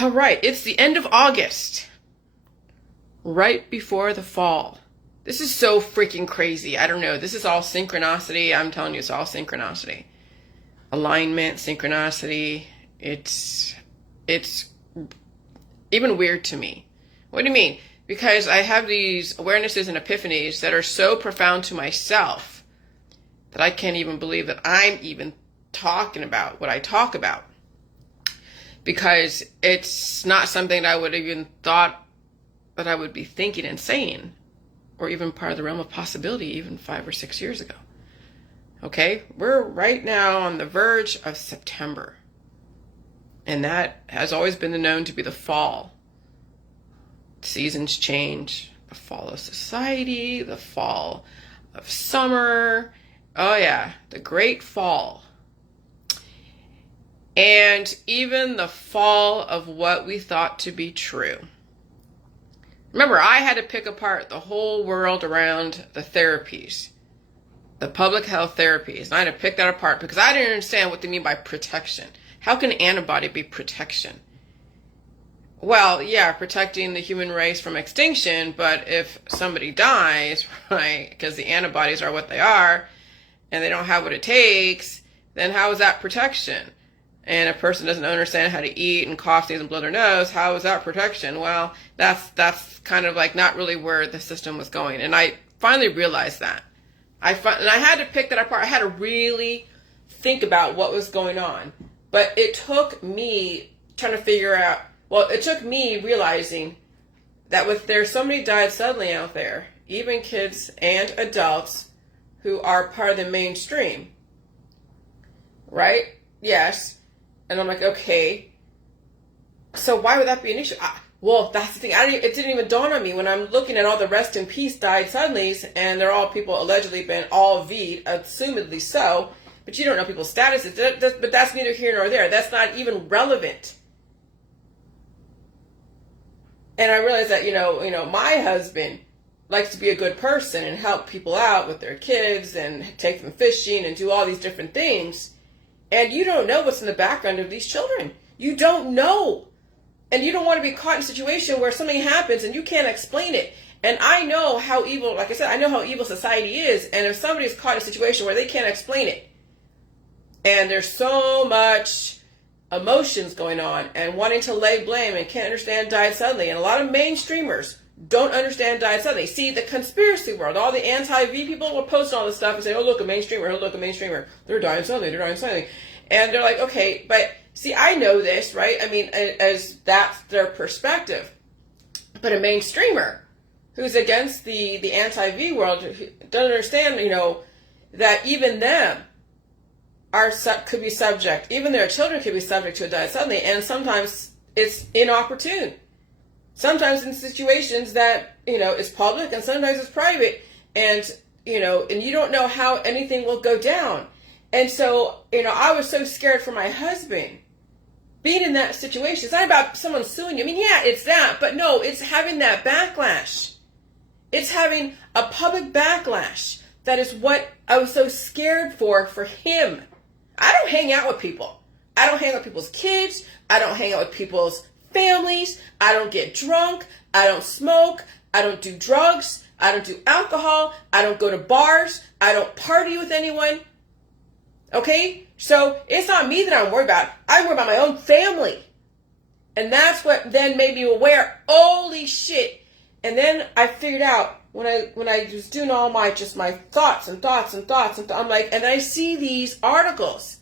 All right, it's the end of August, right before the fall. This is so freaking crazy. I don't know. This is all synchronicity. I'm telling you, it's all synchronicity. Alignment, synchronicity. It's even weird to me. What do you mean? Because I have these awarenesses and epiphanies that are so profound to myself that I can't even believe that I'm even talking about what I talk about. Because it's not something that I would have even thought that I would be thinking and saying, or even part of the realm of possibility even 5 or 6 years ago. Okay, we're right now on the verge of September. And that has always been known to be the fall. Seasons change, the fall of society, the fall of summer. Oh yeah, the great fall. And even the fall of what we thought to be true. Remember, I had to pick apart the whole world around the therapies, the public health therapies. And I had to pick that apart because I didn't understand what they mean by protection. How can an antibody be protection? Well, yeah, protecting the human race from extinction, but if somebody dies, right, because the antibodies are what they are, and they don't have what it takes, then how is that protection? And a person doesn't understand how to eat and cough, sneeze, and blow their nose, how is that protection? Well, that's kind of like not really where the system was going. And I finally realized that. And I had to pick that apart. I had to really think about what was going on. But it took me trying to figure out, well, it took me realizing that there's somebody died suddenly out there, even kids and adults who are part of the mainstream. Right? Yes. And I'm like, okay, so why would that be an issue? Well, that's the thing. It didn't even dawn on me when I'm looking at all the rest in peace died suddenlies, and they're all people allegedly been all V'd, assumedly so, but you don't know people's statuses. But that's neither here nor there. That's not even relevant. And I realized that, you know, my husband likes to be a good person and help people out with their kids and take them fishing and do all these different things. And you don't know what's in the background of these children. You don't know. And you don't want to be caught in a situation where something happens and you can't explain it. And I know how evil, like I said, I know how evil society is. And if somebody is caught in a situation where they can't explain it, and there's so much emotions going on and wanting to lay blame and can't understand died suddenly. And a lot of mainstreamers don't understand died suddenly. See, the conspiracy world, all the anti-V people will post all this stuff and say, oh, look, a mainstreamer, oh, look, a mainstreamer. They're dying suddenly, they're dying suddenly. And they're like, okay, but see, I know this, right? I mean, as that's their perspective. But a mainstreamer who's against the anti-V world doesn't understand, you know, that even them could be subject, even their children could be subject to a diet suddenly, and sometimes it's inopportune. Sometimes in situations that, you know, it's public and sometimes it's private, and, you know, and you don't know how anything will go down. And so, you know, I was so scared for my husband being in that situation. It's not about someone suing you. I mean, yeah, it's that, but no, it's having that backlash. It's having a public backlash. That is what I was so scared for him. I don't hang out with people. I don't hang out with people's kids. I don't hang out with people's families. I don't get drunk. I don't smoke. I don't do drugs. I don't do alcohol. I don't go to bars. I don't party with anyone. Okay? So it's not me that I'm worried about. I'm worried about my own family. And that's what then made me aware. Holy shit. And then I figured out when I was doing all my thoughts, I'm like, and I see these articles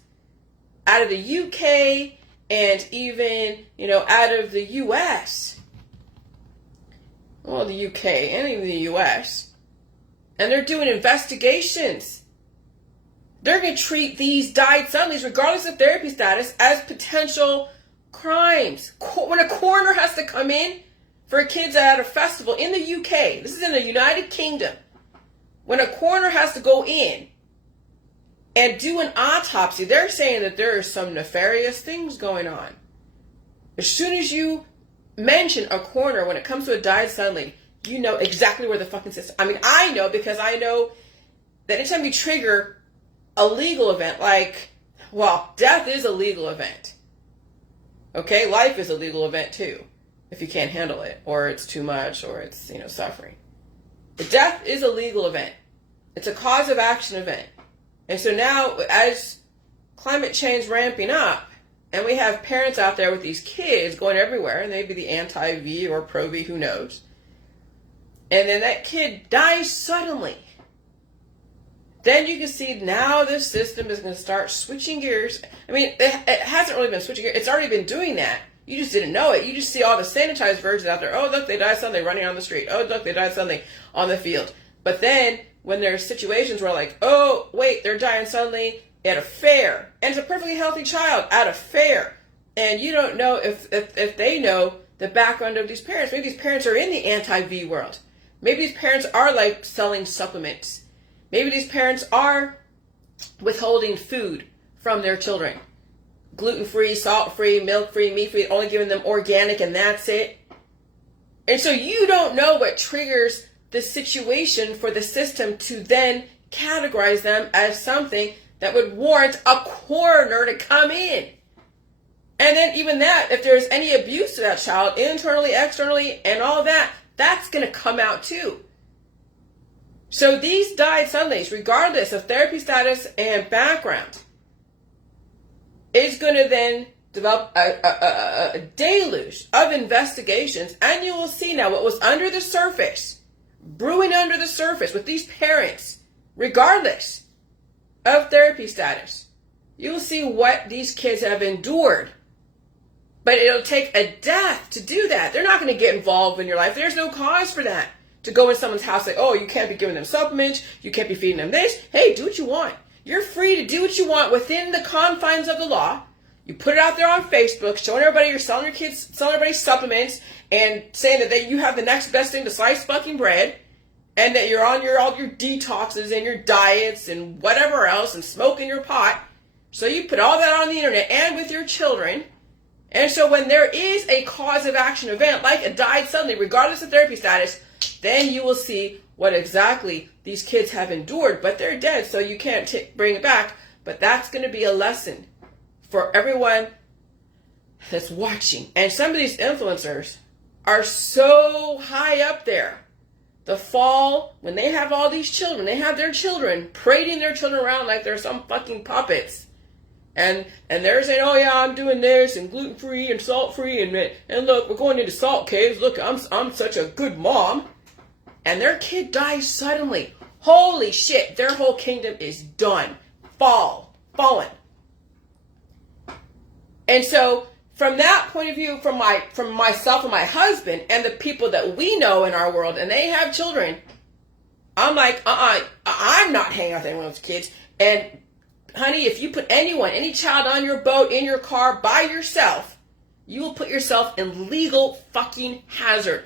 out of the UK and even, you know, out of the US. Well, the UK and even the US. And they're doing investigations. They're going to treat these died suddenlies, regardless of therapy status, as potential crimes. When a coroner has to come in for kids at a festival in the UK, this is in the United Kingdom, when a coroner has to go in and do an autopsy, they're saying that there are some nefarious things going on. As soon as you mention a coroner when it comes to a died suddenly, you know exactly where the fucking system. I mean, I know because I know that anytime you trigger a legal event, like, well, death is a legal event. Okay, life is a legal event too, if you can't handle it, or it's too much, or it's, suffering. The death is a legal event. It's a cause of action event. And so now, as climate change ramping up, and we have parents out there with these kids going everywhere, and they'd be the anti-V or pro-V, who knows, and then that kid dies suddenly, then you can see now this system is going to start switching gears. I mean, it hasn't really been switching gears. It's already been doing that. You just didn't know it. You just see all the sanitized versions out there. Oh, look, they died suddenly running on the street. Oh, look, they died suddenly on the field. But then when there's situations where like, oh, wait, they're dying suddenly at a fair. And it's a perfectly healthy child at a fair. And you don't know if they know the background of these parents. Maybe these parents are in the anti-V world. Maybe these parents are like selling supplements. Maybe these parents are withholding food from their children. Gluten-free, salt-free, milk-free, meat-free, only giving them organic and that's it. And so you don't know what triggers the situation for the system to then categorize them as something that would warrant a coroner to come in. And then even that, if there's any abuse to that child, internally, externally, and all that, that's going to come out too. So these died suddenly, regardless of therapy status and background, is going to then develop a deluge of investigations. And you will see now what was under the surface, brewing under the surface with these parents, regardless of therapy status. You will see what these kids have endured. But it'll take a death to do that. They're not going to get involved in your life. There's no cause for that. To go in someone's house and say, oh, you can't be giving them supplements, you can't be feeding them this. Hey, do what you want. You're free to do what you want within the confines of the law. You put it out there on Facebook, showing everybody you're selling your kids, selling everybody supplements, and saying that you have the next best thing to sliced fucking bread, and that you're on all your detoxes and your diets and whatever else, and smoking your pot. So you put all that on the internet and with your children. And so when there is a cause of action event, like a died suddenly, regardless of therapy status, then you will see what exactly these kids have endured. But they're dead, so you can't bring it back. But that's going to be a lesson for everyone that's watching. And some of these influencers are so high up there. The fall, when they have all these children, they have their children, parading their children around like they're some fucking puppets. And they're saying, oh yeah, I'm doing this, and gluten-free and salt-free, and look, we're going into salt caves. Look, I'm such a good mom. And their kid dies suddenly. Holy shit, their whole kingdom is done. Fallen. And so, from that point of view, from myself and my husband, and the people that we know in our world, and they have children, I'm like, I'm not hanging out with anyone's kids. And honey, if you put any child on your boat, in your car, by yourself, you will put yourself in legal fucking hazard.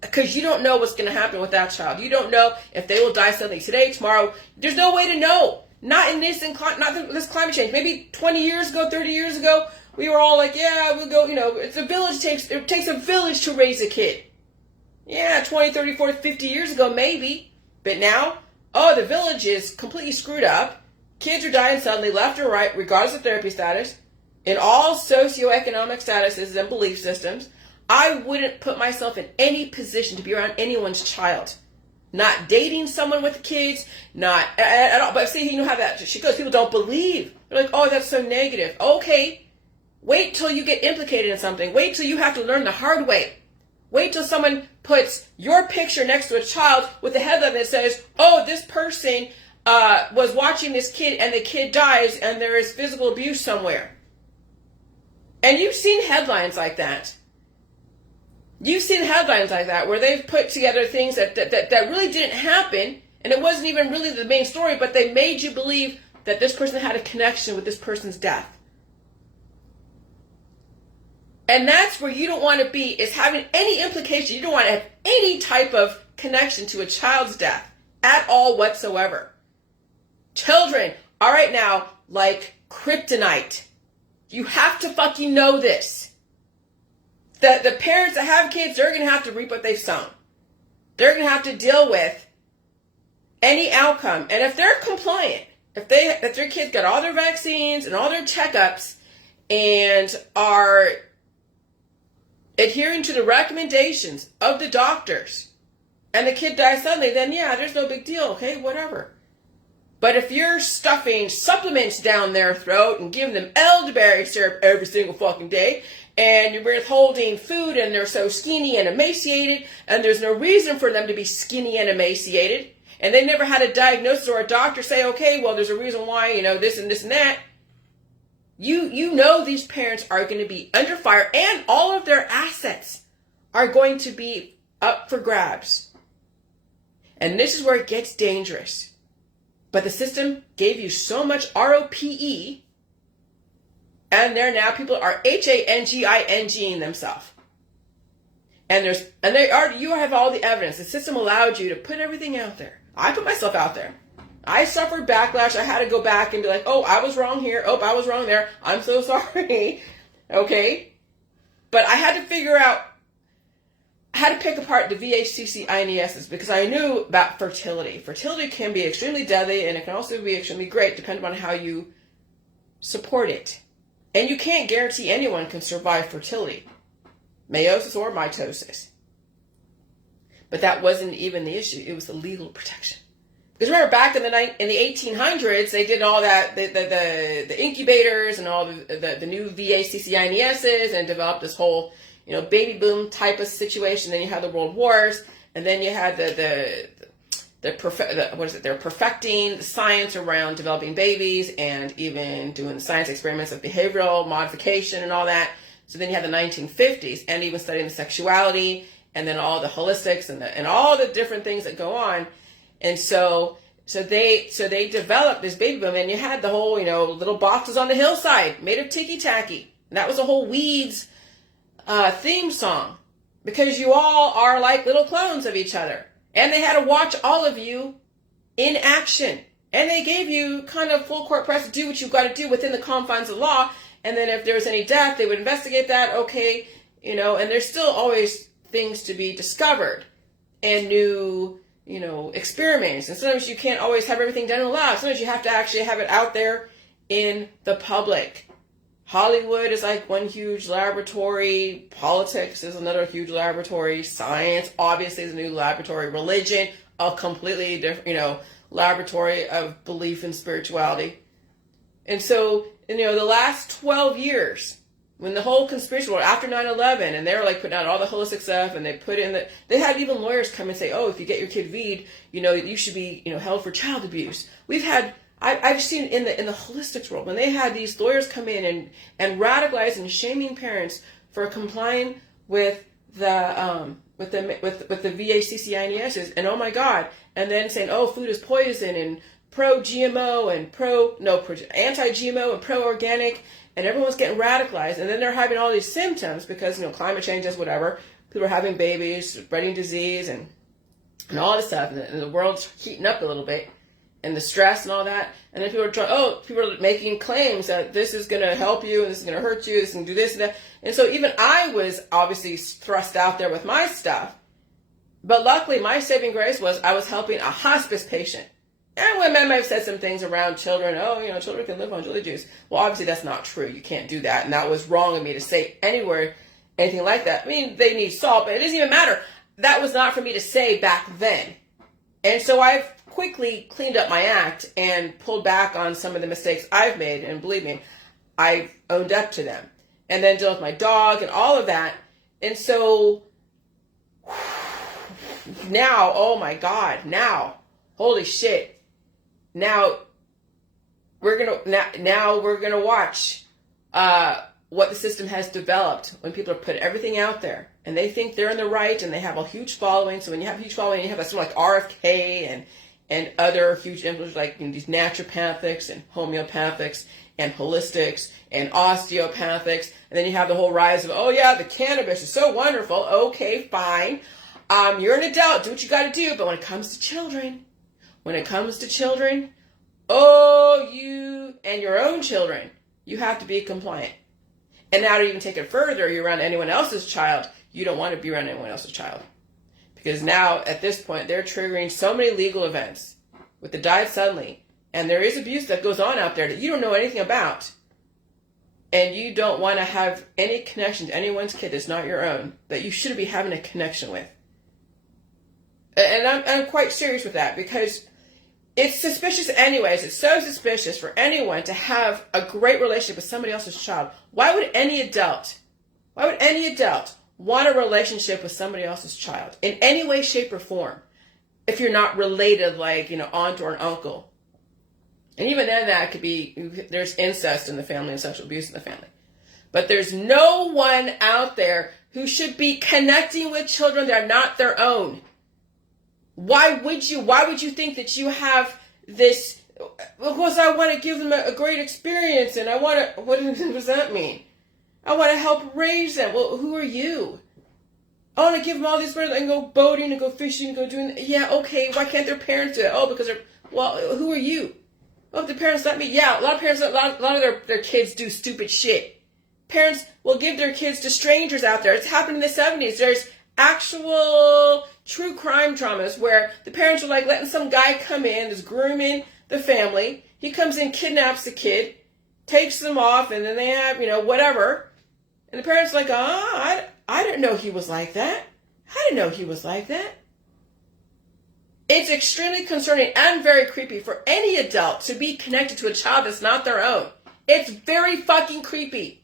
Because you don't know what's going to happen with that child. You don't know if they will die suddenly today, tomorrow. There's no way to know. Not in this climate change. Maybe 20 years ago, 30 years ago, we were all like, yeah, we'll go, it takes a village to raise a kid. Yeah, 20, 30, 40, 50 years ago, maybe. But now, the village is completely screwed up. Kids are dying suddenly, left or right, regardless of therapy status, in all socioeconomic statuses and belief systems. I wouldn't put myself in any position to be around anyone's child. Not dating someone with kids, not at all. But see, you know how that she goes. People don't believe. They're like, oh, that's so negative. Okay, wait till you get implicated in something. Wait till you have to learn the hard way. Wait till someone puts your picture next to a child with a headline that says, oh, this person was watching this kid and the kid dies and there is physical abuse somewhere. And you've seen headlines like that. You've seen headlines like that where they've put together things that really didn't happen, and it wasn't even really the main story, but they made you believe that this person had a connection with this person's death. And that's where you don't want to be, is having any implication. You don't want to have any type of connection to a child's death at all whatsoever. Children are right now like kryptonite. You have to fucking know this. That the parents that have kids, they're going to have to reap what they've sown. They're going to have to deal with any outcome. And if they're compliant, if their kids got all their vaccines and all their checkups and are adhering to the recommendations of the doctors, and the kid dies suddenly, then yeah, there's no big deal, okay, whatever. But if you're stuffing supplements down their throat and giving them elderberry syrup every single fucking day, and you're withholding food and they're so skinny and emaciated, and there's no reason for them to be skinny and emaciated, and they never had a diagnosis or a doctor say, okay, well, there's a reason why, you know, this and this and that, you know these parents are going to be under fire, and all of their assets are going to be up for grabs. And this is where it gets dangerous. But the system gave you so much ROPE, and there now people are HANGINGing themselves. And you have all the evidence. The system allowed you to put everything out there. I put myself out there. I suffered backlash. I had to go back and be like, oh, I was wrong here. Oh, I was wrong there. I'm so sorry. Okay? But I had to figure out, I had to pick apart the VHCC-INESs because I knew about fertility. Fertility can be extremely deadly, and it can also be extremely great depending on how you support it. And you can't guarantee anyone can survive fertility, meiosis or mitosis. But that wasn't even the issue. It was the legal protection. Because remember, back in the 1800s, they did all that, the incubators and all the new VHCC-INESs, and developed this whole, you know, baby boom type of situation. Then you had the world wars, and then you had they're perfecting the science around developing babies, and even doing the science experiments of behavioral modification and all that. So then you had the 1950s, and even studying the sexuality, and then all the holistics and all the different things that go on. And so they developed this baby boom, and you had the whole, you know, little boxes on the hillside made of ticky-tacky. And that was a whole Weeds theme song, because you all are like little clones of each other. And they had to watch all of you in action. And they gave you kind of full court press to do what you've got to do within the confines of law. And then if there was any death, they would investigate that. Okay, you know, and there's still always things to be discovered and new, you know, experiments. And sometimes you can't always have everything done in the lab. Sometimes you have to actually have it out there in the public. Hollywood is like one huge laboratory. Politics is another huge laboratory. Science, obviously, is a new laboratory. Religion, a completely different, you know, laboratory of belief and spirituality. And so, you know, the last 12 years, when the whole conspiracy world, after 9/11, and they were like putting out all the holistic stuff, and they put in they had even lawyers come and say, oh, if you get your kid V'd, you know, you should be, you know, held for child abuse. I've seen in the holistics world, when they had these lawyers come in and radicalize and shaming parents for complying with the VHCC-INESs, and oh my God, and then saying, oh, food is poison, and pro-GMO and anti-GMO and pro-organic, and everyone's getting radicalized, and then they're having all these symptoms because, you know, climate change is whatever. People are having babies, spreading disease, and all this stuff, and the world's heating up a little bit. And the stress and all that. And then people are making claims that this is going to help you, and this is going to hurt you, this is going to do this and that. And so even I was obviously thrust out there with my stuff. But luckily, my saving grace was I was helping a hospice patient. And women might have said some things around children. Oh, you know, children can live on jelly juice. Well, obviously that's not true. You can't do that. And that was wrong of me to say anywhere, anything like that. I mean, they need salt, but it doesn't even matter. That was not for me to say back then. And so I've quickly cleaned up my act and pulled back on some of the mistakes I've made, and believe me, I've owned up to them. And then deal with my dog and all of that. And so now, oh my God, now, holy shit. Now we're gonna watch what the system has developed when people are put everything out there, and they think they're in the right, and they have a huge following. So when you have a huge following, you have a sort of like RFK and other huge influencers like, you know, these naturopathics and homeopathics and holistics and osteopathics. And then you have the whole rise of, oh yeah, the cannabis is so wonderful. Okay, fine. You're an adult. Do what you got to do. But when it comes to children, oh, you and your own children, you have to be compliant. And now to even take it further, you're around anyone else's child. You don't want to be around anyone else's child. Because now, at this point, they're triggering so many legal events with the diet suddenly. And there is abuse that goes on out there that you don't know anything about. and you don't want to have any connection to anyone's kid that's not your own, that you shouldn't be having a connection with. And I'm quite serious with that, because it's suspicious anyways. It's so suspicious for anyone to have a great relationship with somebody else's child. Why would any adult want a relationship with somebody else's child in any way, shape, or form if you're not related, like, aunt or an uncle? And even then, that could be, there's incest in the family and sexual abuse in the family. But there's no one out there who should be connecting with children that are not their own. Why would you think that you have this, because I want to give them a great experience, and I want to, what does that mean? I want to help raise them. Well, who are you? I want to give them all these friends and go boating and go fishing and go doing, yeah, okay, why can't their parents do it? Oh, because who are you? Well, if the parents let me, yeah, a lot of parents, a lot of their kids do stupid shit. Parents will give their kids to strangers out there. It's happened in the 70s. There's actual true crime dramas where the parents are like letting some guy come in, is grooming the family. He comes in, kidnaps the kid, takes them off, and then they have, whatever. And the parents are like, I didn't know he was like that. I didn't know he was like that. It's extremely concerning and very creepy for any adult to be connected to a child that's not their own. It's very fucking creepy.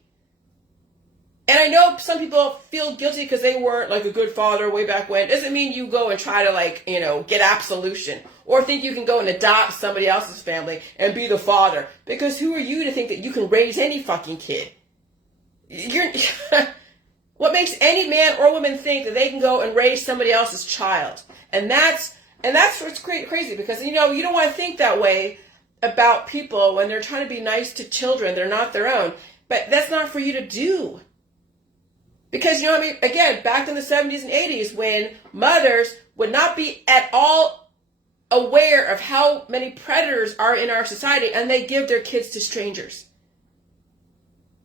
And I know some people feel guilty because they weren't like a good father way back when. It doesn't mean you go and try to get absolution or think you can go and adopt somebody else's family and be the father. Because who are you to think that you can raise any fucking kid? What makes any man or woman think that they can go and raise somebody else's child? And that's what's crazy, because you don't want to think that way about people when they're trying to be nice to children. They're not their own. But that's not for you to do. Because, again, back in the 70s and 80s, when mothers would not be at all aware of how many predators are in our society, and they give their kids to strangers.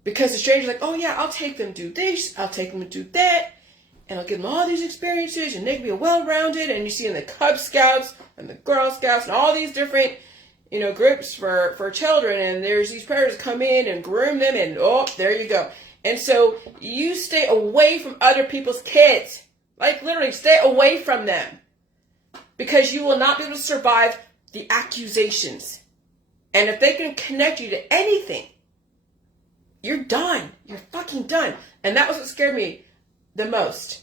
Because the stranger's like, oh yeah, I'll take them do this, I'll take them do that, and I'll give them all these experiences, and they can be well-rounded. And you see in the Cub Scouts and the Girl Scouts and all these different, groups for children, and there's these predators come in and groom them, and there you go. And so you stay away from other people's kids. Like literally stay away from them. Because you will not be able to survive the accusations. And if they can connect you to anything, you're done. You're fucking done. And that was what scared me the most.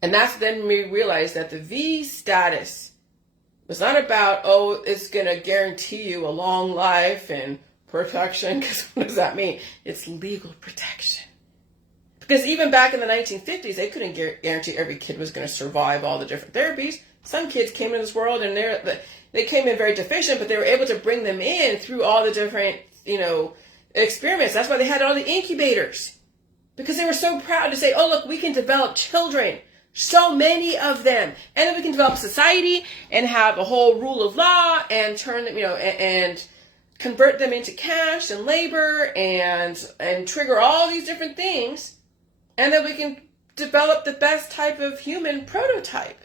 And that's then we realized that the V status was not about, it's going to guarantee you a long life and protection, because what does that mean? It's legal protection. Because even back in the 1950s, they couldn't guarantee every kid was going to survive all the different therapies. Some kids came into this world and they came in very deficient, but they were able to bring them in through all the different, experiments. That's why they had all the incubators. Because they were so proud to say, oh, look, we can develop children. So many of them. And then we can develop society and have a whole rule of law and turn them, and convert them into cash and labor and trigger all these different things, and then we can develop the best type of human prototype.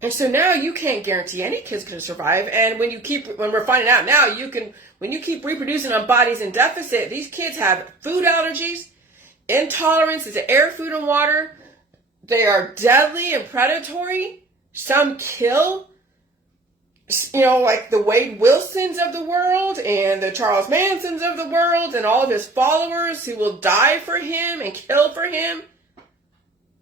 And so now you can't guarantee any kids can survive. And when we're finding out now, when you keep reproducing on bodies in deficit, these kids have food allergies, intolerances to air, food, and water. They are deadly and predatory. Some kill. Like the Wade Wilsons of the world and the Charles Mansons of the world and all of his followers who will die for him and kill for him.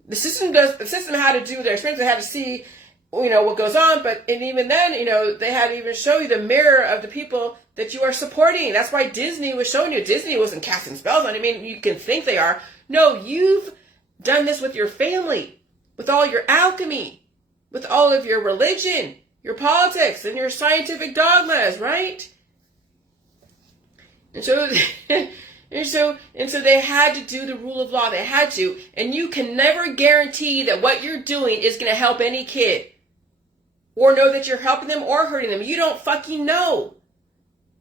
The system had to do their experience. They had to see, what goes on. And even then, they had to even show you the mirror of the people that you are supporting. That's why Disney was showing you. Disney wasn't casting spells on you. I mean, you can think they are. No, you've done this with your family, with all your alchemy, with all of your religion, your politics, and your scientific dogmas, right? And so, and so they had to do the rule of law. They had to. And you can never guarantee that what you're doing is going to help any kid. Or know that you're helping them or hurting them. You don't fucking know.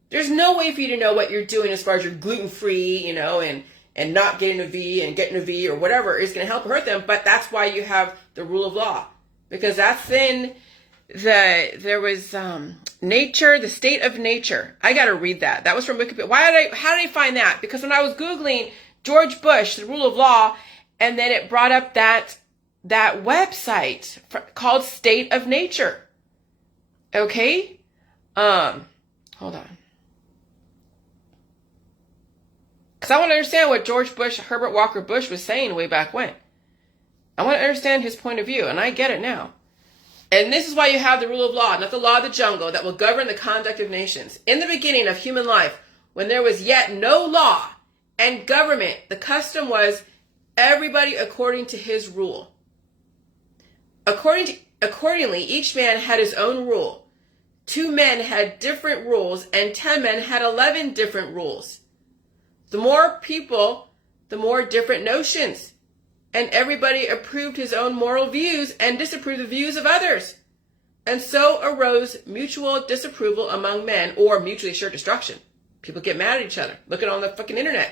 There's no way for you to know what you're doing as far as you're gluten-free, and not getting a V and getting a V or whatever is going to help or hurt them. But that's why you have the rule of law. Because that's then there was nature, the state of nature. I got to read that. That was from Wikipedia. How did I find that? Because when I was Googling George Bush, the rule of law, and then it brought up that website called State of Nature. Okay? Hold on. Because I want to understand what Herbert Walker Bush was saying way back when. I want to understand his point of view, and I get it now. And this is why you have the rule of law, not the law of the jungle, that will govern the conduct of nations. In the beginning of human life, when there was yet no law and government, the custom was everybody according to his rule. Accordingly, each man had his own rule. 2 men had different rules, and 10 men had 11 different rules. The more people, the more different notions. And everybody approved his own moral views and disapproved the views of others. And so arose mutual disapproval among men, or mutually assured destruction. People get mad at each other. Look at it on the fucking internet.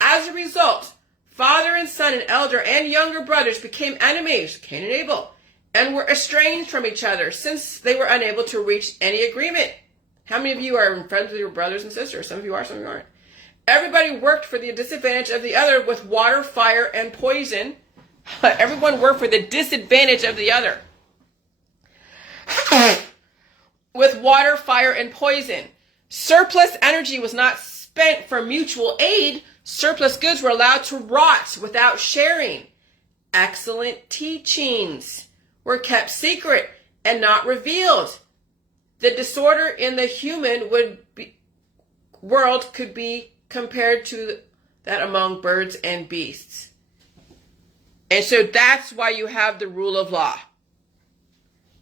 As a result, father and son and elder and younger brothers became enemies, Cain and Abel, and were estranged from each other since they were unable to reach any agreement. How many of you are friends with your brothers and sisters? Some of you are, some of you aren't. Everybody worked for the disadvantage of the other with water, fire, and poison. Everyone worked for the disadvantage of the other. With water, fire, and poison. Surplus energy was not spent for mutual aid. Surplus goods were allowed to rot without sharing. Excellent teachings were kept secret and not revealed. The disorder in the human world could be compared to that among birds and beasts. And so that's why you have the rule of law.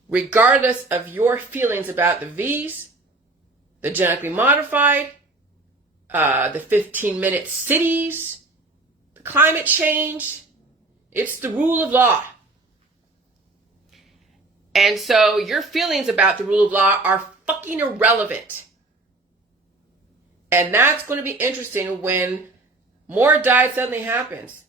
Regardless of your feelings about the V's, the genetically modified, the 15-minute cities, the climate change, it's the rule of law. And so your feelings about the rule of law are fucking irrelevant. And that's going to be interesting when more diet suddenly happens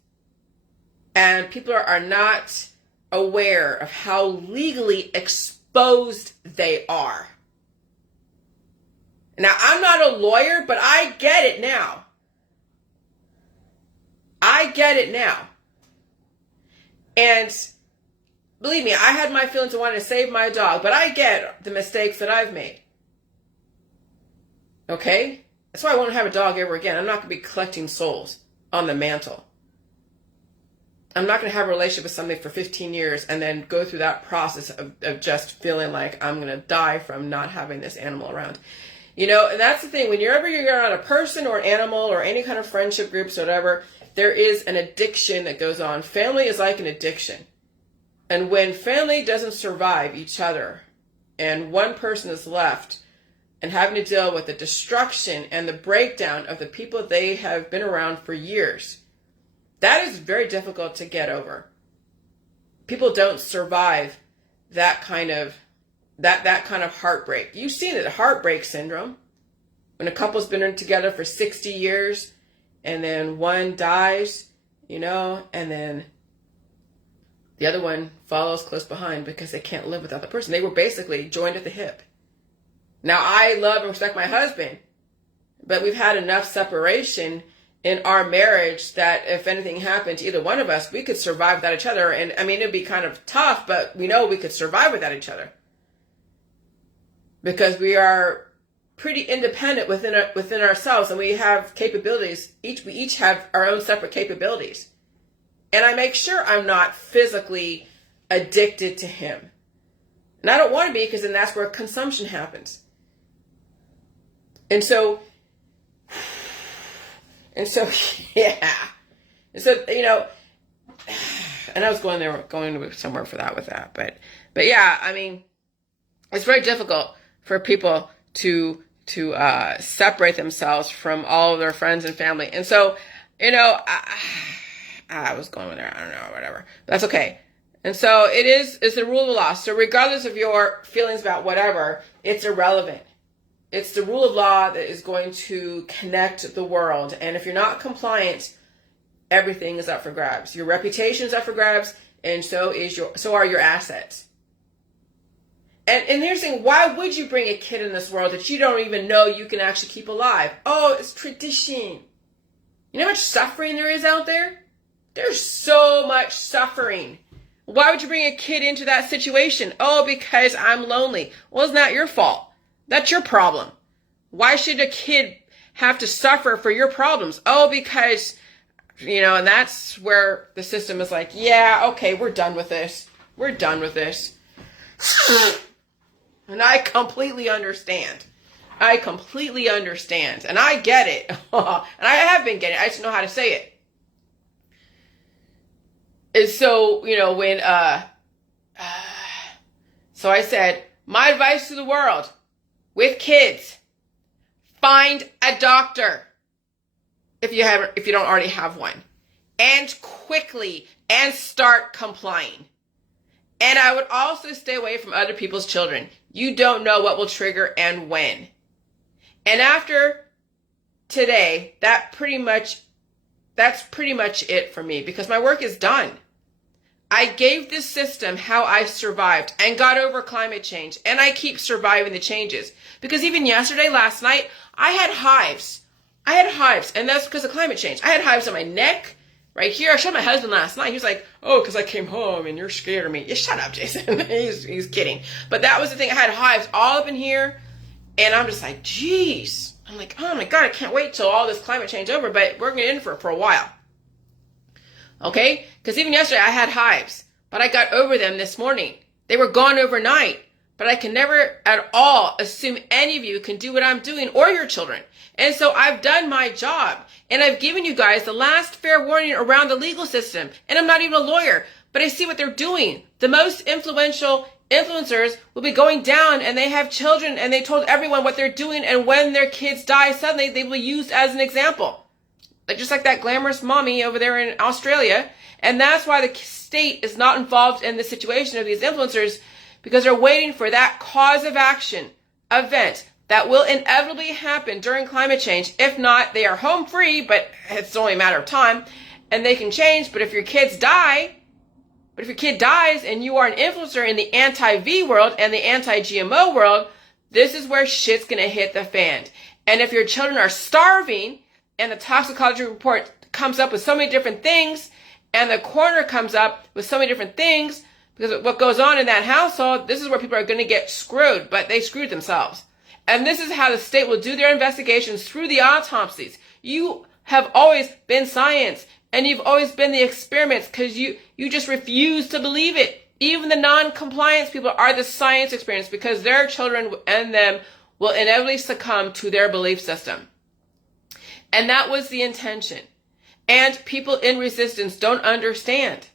and people are not aware of how legally exposed they are. Now, I'm not a lawyer, but I get it now. I get it now. And believe me, I had my feelings of wanting to save my dog, but I get the mistakes that I've made. Okay? That's why I won't have a dog ever again. I'm not going to be collecting souls on the mantle. I'm not going to have a relationship with somebody for 15 years and then go through that process of just feeling like I'm going to die from not having this animal around. You know, and that's the thing. Whenever you're around a person or an animal or any kind of friendship groups or whatever, there is an addiction that goes on. Family is like an addiction. And when family doesn't survive each other and one person is left, and having to deal with the destruction and the breakdown of the people they have been around for years. That is very difficult to get over. People don't survive that kind of heartbreak. You've seen it, heartbreak syndrome. When a couple's been together for 60 years and then one dies, you know, and then the other one follows close behind because they can't live without the person. They were basically joined at the hip. Now, I love and respect my husband, but we've had enough separation in our marriage that if anything happened to either one of us, we could survive without each other. And I mean, it'd be kind of tough, but we know we could survive without each other because we are pretty independent within ourselves, and we have capabilities. We each have our own separate capabilities. And I make sure I'm not physically addicted to him. And I don't want to be, because then that's where consumption happens. And so, yeah. And so, you know, and I was going somewhere with that. But yeah, I mean, it's very difficult for people to separate themselves from all of their friends and family. And so, you know, I was going there. I don't know, whatever. But that's okay. And so it's the rule of law. So regardless of your feelings about whatever, it's irrelevant. It's the rule of law that is going to connect the world. And if you're not compliant, everything is up for grabs. Your reputation is up for grabs, and so are your assets. And here's the thing, why would you bring a kid in this world that you don't even know you can actually keep alive? Oh, it's tradition. You know how much suffering there is out there? There's so much suffering. Why would you bring a kid into that situation? Oh, because I'm lonely. Well, it's not your fault. That's your problem. Why should a kid have to suffer for your problems? Oh, because, and that's where the system is like, yeah, okay, we're done with this. We're done with this. And I completely understand. And I get it. And I have been getting it. I just know how to say it. And so, so I said, my advice to the world with kids, find a doctor if you don't already have one, and quickly, and start complying. And I would also stay away from other people's children. You don't know what will trigger and when. And after today, that's pretty much it for me, because my work is done. I gave this system how I survived and got over climate change, and I keep surviving the changes. Because even last night, I had hives. And that's because of climate change. I had hives on my neck, right here. I showed my husband last night. He was like, oh, because I came home and you're scared of me. Yeah, shut up, Jason. he's kidding. But that was the thing. I had hives all up in here, and I'm just like, geez. I'm like, oh my God, I can't wait till all this climate change over, but we're going to end for a while. Okay? Because even yesterday I had hives, but I got over them this morning. They were gone overnight, but I can never at all assume any of you can do what I'm doing or your children. And so I've done my job, and I've given you guys the last fair warning around the legal system. And I'm not even a lawyer, but I see what they're doing. The most influential influencers will be going down, and they have children, and they told everyone what they're doing, and when their kids die, suddenly they will be used as an example. Just like that glamorous mommy over there in Australia. And that's why the state is not involved in the situation of these influencers, because they're waiting for that cause of action event that will inevitably happen during climate change. If not, they are home free, but it's only a matter of time, and they can change. But if your kid dies and you are an influencer in the anti-V world and the anti-GMO world, this is where shit's going to hit the fan. And if your children are starving, and the toxicology report comes up with so many different things, and the coroner comes up with so many different things, because what goes on in that household, this is where people are going to get screwed, but they screwed themselves. And this is how the state will do their investigations through the autopsies. You have always been science, and you've always been the experiments, because you just refuse to believe it. Even the non-compliance people are the science experiments, because their children and them will inevitably succumb to their belief system. And that was the intention. And people in resistance don't understand.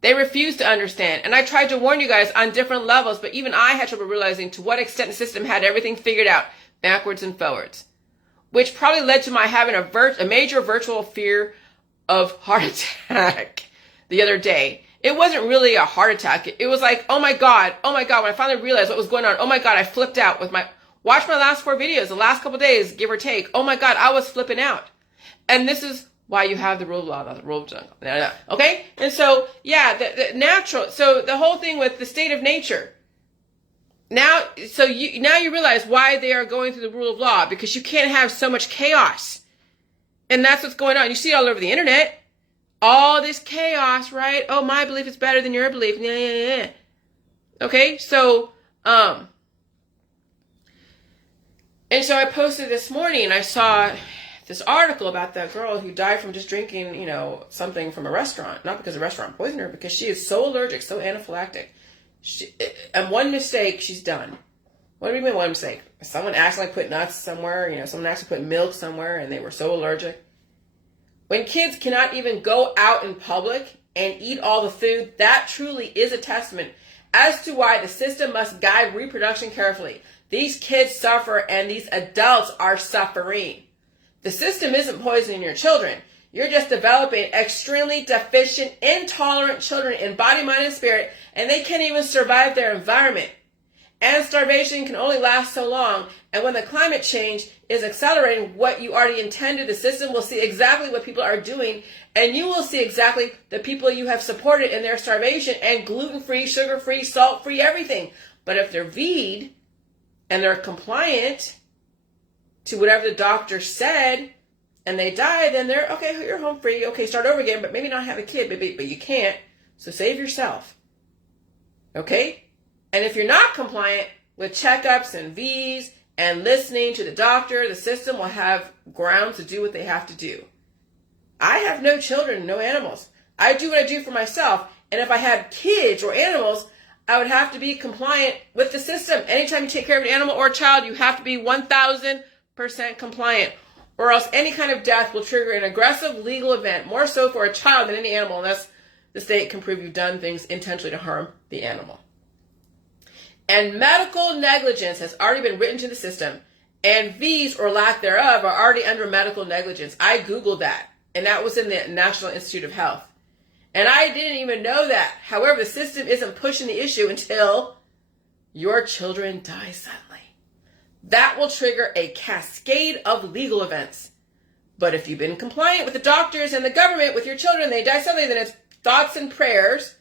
They refuse to understand. And I tried to warn you guys on different levels, but even I had trouble realizing to what extent the system had everything figured out backwards and forwards, which probably led to my having a major virtual fear of heart attack the other day. It wasn't really a heart attack. It was like, oh my God, when I finally realized what was going on, oh my God, I flipped out with watch my last 4 videos, the last couple days, give or take. Oh my God, I was flipping out. And this is why you have the rule of law, not the rule of jungle. Okay? And so, yeah, the natural, so the whole thing with the state of nature. Now you realize why they are going through the rule of law, because you can't have so much chaos. And that's what's going on. You see it all over the internet. All this chaos, right? Oh, my belief is better than your belief. Yeah. Okay? So, and so I posted this morning, and I saw this article about that girl who died from just drinking, something from a restaurant. Not because the restaurant poisoned her, because she is so allergic, so anaphylactic. And one mistake, she's done. What do you mean one mistake? Someone accidentally put nuts somewhere, someone accidentally put milk somewhere, and they were so allergic. When kids cannot even go out in public and eat all the food, that truly is a testament as to why the system must guide reproduction carefully. These kids suffer, and these adults are suffering. The system isn't poisoning your children. You're just developing extremely deficient, intolerant children in body, mind, and spirit, and they can't even survive their environment. And starvation can only last so long, and when the climate change is accelerating what you already intended, the system will see exactly what people are doing, and you will see exactly the people you have supported in their starvation and gluten-free, sugar-free, salt-free, everything. But if they're V'd and they're compliant to whatever the doctor said and they die, then they're, okay, you're home free. Okay, start over again, but maybe not have a kid, but you can't. So save yourself. Okay? And if you're not compliant with checkups and V's and listening to the doctor, the system will have grounds to do what they have to do. I have no children, no animals. I do what I do for myself. And if I had kids or animals, I would have to be compliant with the system. Anytime you take care of an animal or a child, you have to be 1,000% compliant. Or else any kind of death will trigger an aggressive legal event, more so for a child than any animal, unless the state can prove you've done things intentionally to harm the animal. And medical negligence has already been written to the system, and V's or lack thereof are already under medical negligence. I Googled that, and that was in the National Institute of Health. And I didn't even know that. However, the system isn't pushing the issue until your children die suddenly. That will trigger a cascade of legal events. But if you've been compliant with the doctors and the government with your children, they die suddenly, then it's thoughts and prayers.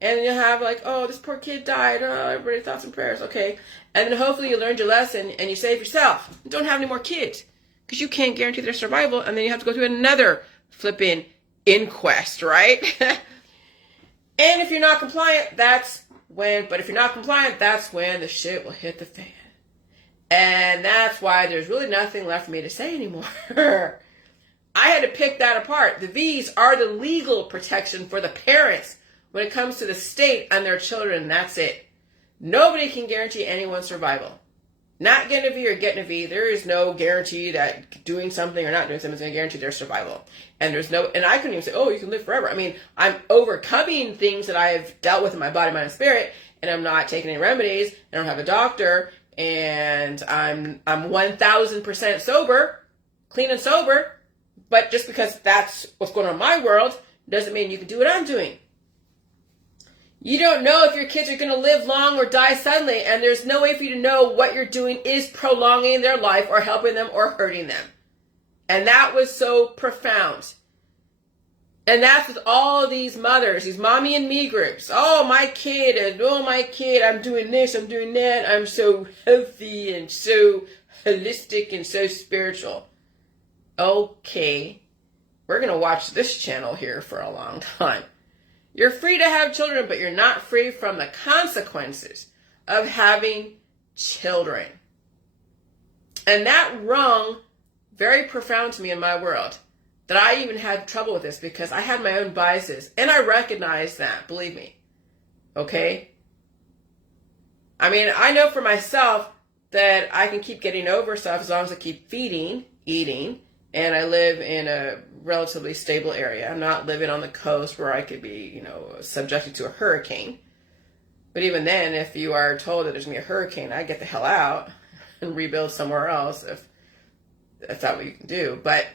And you'll have like, oh, this poor kid died. Oh, everybody thoughts and prayers. Okay. And then hopefully you learned your lesson and you save yourself. Don't have any more kids because you can't guarantee their survival. And then you have to go through another flipping inquest, right? And if you're not compliant, that's when the shit will hit the fan. And that's why there's really nothing left for me to say anymore. I had to pick that apart. The V's are the legal protection for the parents when it comes to the state and their children. That's it. Nobody can guarantee anyone's survival. Not getting a V or getting a V, there is no guarantee that doing something or not doing something is going to guarantee their survival. And I couldn't even say, oh, you can live forever. I mean, I'm overcoming things that I've dealt with in my body, mind, and spirit, and I'm not taking any remedies, and I don't have a doctor, and I'm 1,000% sober, clean and sober. But just because that's what's going on in my world doesn't mean you can do what I'm doing. You don't know if your kids are going to live long or die suddenly, and there's no way for you to know what you're doing is prolonging their life or helping them or hurting them. And that was so profound. And that's with all these mothers, these mommy and me groups. Oh, my kid, I'm doing this, I'm doing that. I'm so healthy and so holistic and so spiritual. Okay, we're going to watch this channel here for a long time. You're free to have children, but you're not free from the consequences of having children. And that rung very profound to me in my world, that I even had trouble with this because I had my own biases. And I recognize that, believe me. Okay? I mean, I know for myself that I can keep getting over stuff as long as I keep feeding, eating, and I live in a relatively stable area. I'm not living on the coast where I could be, subjected to a hurricane. But even then, if you are told that there's going to be a hurricane, I get the hell out and rebuild somewhere else if that's not what you can do. But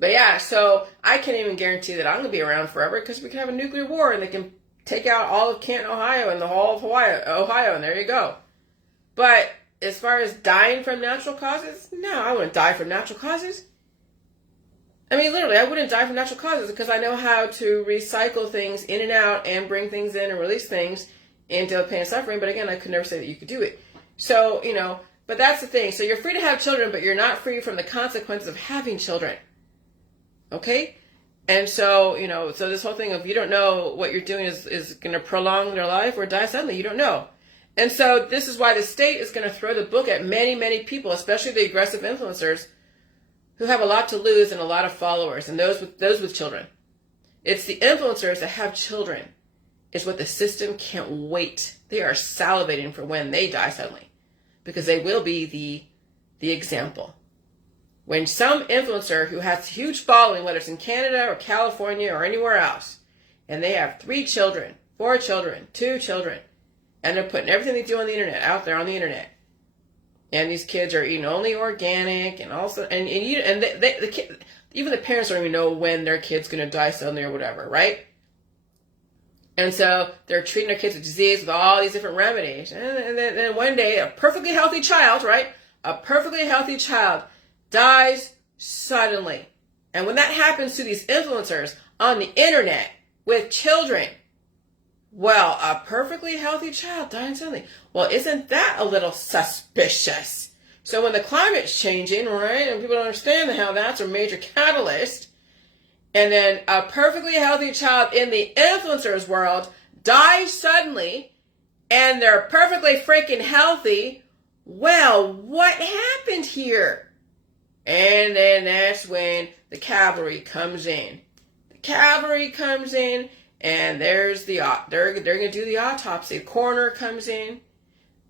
yeah, so I can't even guarantee that I'm going to be around forever because we can have a nuclear war and they can take out all of Canton, Ohio and the whole of Ohio, and there you go. But as far as dying from natural causes, no, I wouldn't die from natural causes. I mean, literally, I wouldn't die from natural causes because I know how to recycle things in and out and bring things in and release things and deal with pain and suffering. But again, I could never say that you could do it. So, but that's the thing. So you're free to have children, but you're not free from the consequences of having children. Okay? And so, so this whole thing of you don't know what you're doing is going to prolong their life or die suddenly. You don't know. And so this is why the state is going to throw the book at many, many people, especially the aggressive influencers who have a lot to lose and a lot of followers, and those with children. It's the influencers that have children is what the system can't wait. They are salivating for when they die suddenly because they will be the example. When some influencer who has a huge following, whether it's in Canada or California or anywhere else, and they have 3 children, 4 children, 2 children, and they're putting everything they do on the internet out there on the internet. And these kids are eating only organic and also, even the parents don't even know when their kid's going to die suddenly or whatever, right? And so they're treating their kids with disease with all these different remedies. And then one day, a perfectly healthy child, right? A perfectly healthy child dies suddenly. And when that happens to these influencers on the internet with children, Well, a perfectly healthy child dying suddenly. Well, isn't that a little suspicious? So when the climate's changing, right, and people don't understand how that's a major catalyst, and then a perfectly healthy child in the influencer's world dies suddenly, and they're perfectly freaking healthy, well, what happened here? And then that's when the cavalry comes in. The cavalry comes in, and there's they're going to do the autopsy. The coroner comes in.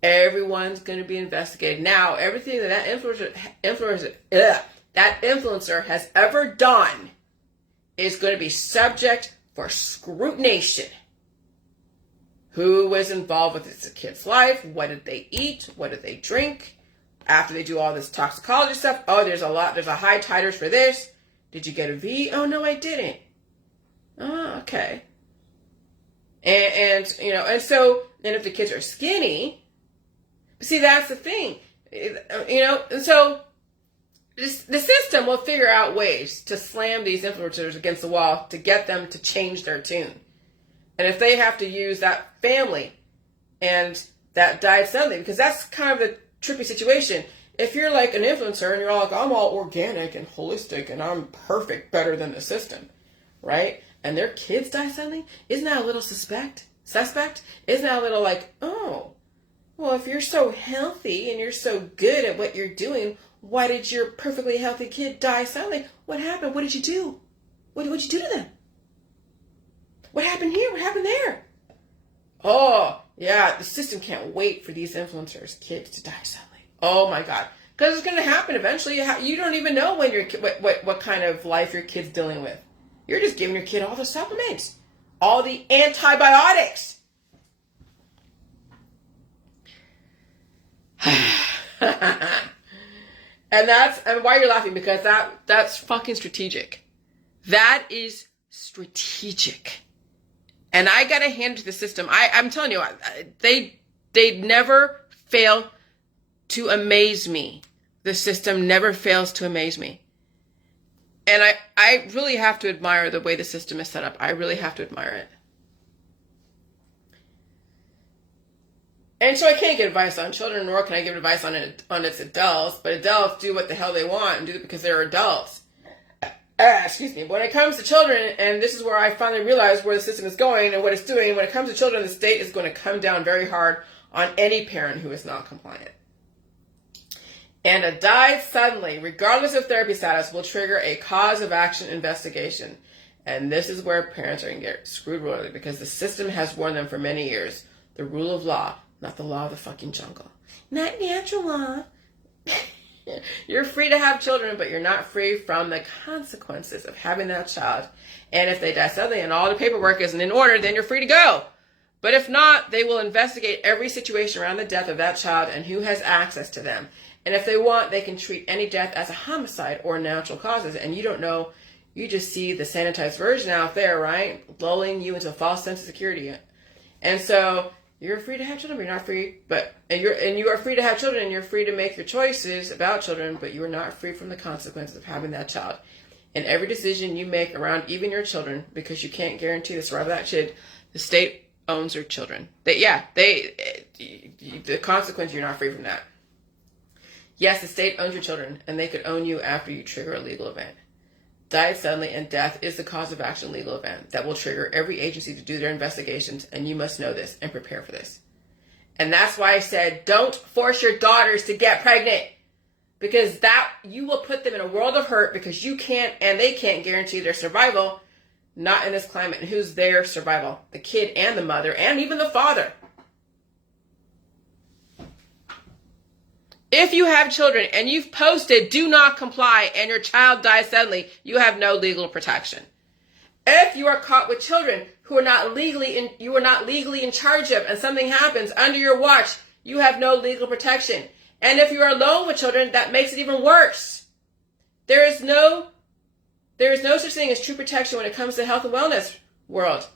Everyone's going to be investigated. Now, everything that influencer has ever done is going to be subject for scrutination. Who was involved with this kid's life? What did they eat? What did they drink? After they do all this toxicology stuff, oh, there's a high titers for this. Did you get a V? Oh, no, I didn't. Oh, okay. And if the kids are skinny, see, that's the thing, and so the system will figure out ways to slam these influencers against the wall to get them to change their tune. And if they have to use that family and that died suddenly, because that's kind of the trippy situation. If you're like an influencer and you're all like, I'm all organic and holistic and I'm perfect, better than the system, right? And their kids die suddenly, isn't that a little suspect? Isn't that a little like, oh, well, if you're so healthy and you're so good at what you're doing, why did your perfectly healthy kid die suddenly? What happened? What did you do? What'd you do to them? What happened here? What happened there? Oh, yeah, the system can't wait for these influencers' kids to die suddenly. Oh, my God. Because it's going to happen eventually. You don't even know when what kind of life your kid's dealing with. You're just giving your kid all the supplements, all the antibiotics. And why you're laughing, because that's fucking strategic. That is strategic. And I gotta hand it to the system. I'm telling you, they never fail to amaze me. The system never fails to amaze me. And I really have to admire the way the system is set up. I really have to admire it. And so I can't give advice on children, nor can I give advice on its adults. But adults do what the hell they want and do it because they're adults. Excuse me. When it comes to children, and this is where I finally realized where the system is going and what it's doing, when it comes to children, the state is going to come down very hard on any parent who is not compliant. And a died suddenly, regardless of therapy status, will trigger a cause of action investigation. And this is where parents are going to get screwed royally, because the system has warned them for many years. The rule of law, not the law of the fucking jungle. Not natural law. You're free to have children, but you're not free from the consequences of having that child. And if they die suddenly and all the paperwork isn't in order, then you're free to go. But if not, they will investigate every situation around the death of that child and who has access to them. And if they want, they can treat any death as a homicide or natural causes. And you don't know, you just see the sanitized version out there, right? Lulling you into a false sense of security. And so you're free to have children, but you're not free. And you are free to have children, and you're free to make your choices about children, but you are not free from the consequences of having that child. And every decision you make around even your children, because you can't guarantee the survival of that kid, the state owns your children. The consequence, you're not free from that. Yes, the state owns your children, and they could own you after you trigger a legal event. Died suddenly and death is the cause of action legal event that will trigger every agency to do their investigations, and you must know this and prepare for this. And that's why I said, don't force your daughters to get pregnant, because that you will put them in a world of hurt, because you can't and they can't guarantee their survival, not in this climate. And who's their survival? The kid and the mother and even the father. If you have children and you've posted do not comply and your child dies suddenly, you have no legal protection. If you are caught with children who are not legally in charge of, and something happens under your watch, you have no legal protection. And if you are alone with children, that makes it even worse. There is no such thing as true protection when it comes to health and wellness world.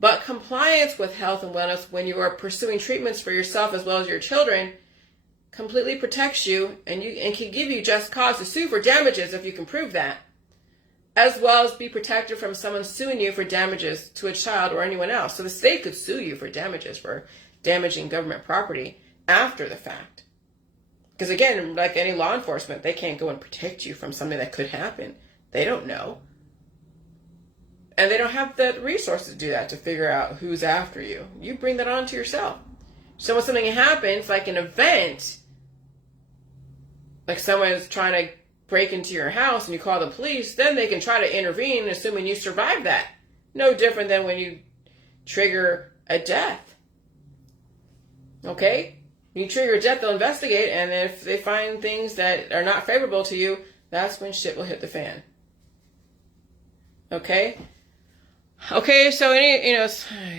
But compliance with health and wellness when you are pursuing treatments for yourself as well as your children completely protects you and can give you just cause to sue for damages if you can prove that. as well as be protected from someone suing you for damages to a child or anyone else. So the state could sue you for damages for damaging government property after the fact. Because again, like any law enforcement, they can't go and protect you from something that could happen. They don't know. And they don't have the resources to do that, to figure out who's after you. You bring that on to yourself. So when something happens, like an event, like someone is trying to break into your house and you call the police, then they can try to intervene, assuming you survive that. No different than when you trigger a death. Okay? When you trigger a death, they'll investigate, and if they find things that are not favorable to you, that's when shit will hit the fan. Okay? Okay, so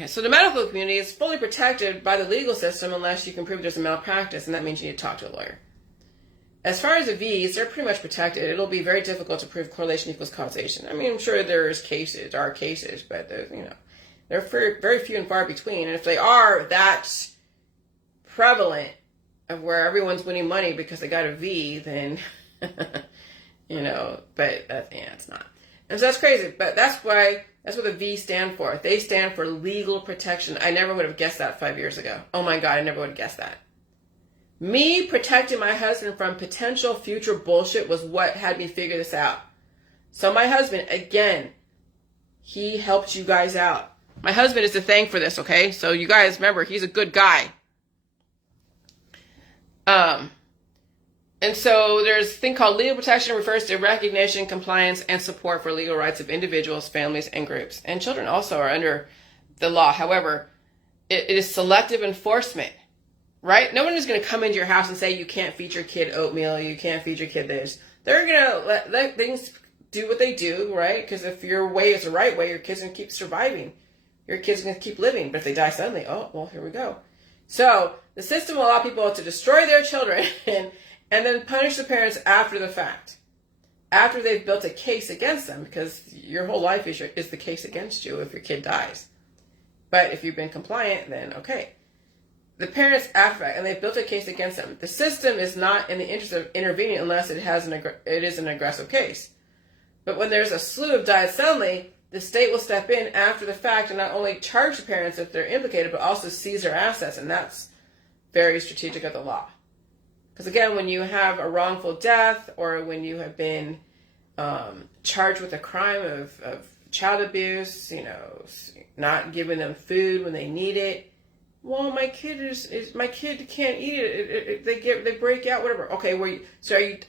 so the medical community is fully protected by the legal system unless you can prove there's a malpractice, and that means you need to talk to a lawyer. As far as the V's, they're pretty much protected. It'll be very difficult to prove correlation equals causation. I mean, I'm sure there are cases, but they're very few and far between. And if they are that prevalent of where everyone's winning money because they got a V, then but it's not. And so that's crazy. But that's what the V stand for. They stand for legal protection. I never would have guessed that 5 years ago. Oh my God, I never would have guessed that. Me protecting my husband from potential future bullshit was what had me figure this out. So my husband, again, he helped you guys out. My husband is to thank for this, okay? So you guys remember, he's a good guy. And so there's a thing called legal protection, refers to recognition, compliance, and support for legal rights of individuals, families, and groups. And children also are under the law. However, it is selective enforcement. Right? No one is going to come into your house and say you can't feed your kid oatmeal, you can't feed your kid this. They're going to let things do what they do, right? Because if your way is the right way, your kid's going to keep surviving. Your kid's going to keep living. But if they die suddenly, oh, well, here we go. So the system will allow people to destroy their children and then punish the parents after the fact. After they've built a case against them, because your whole life is the case against you if your kid dies. But if you've been compliant, then okay. The parents after that, and they've built a case against them. The system is not in the interest of intervening unless it is an aggressive case. But when there's a slew of died suddenly, the state will step in after the fact and not only charge the parents if they're implicated, but also seize their assets, and that's very strategic of the law. Because again, when you have a wrongful death, or when you have been charged with a crime of child abuse, not giving them food when they need it. Well, my kid my kid can't eat it. They break out, whatever. Okay,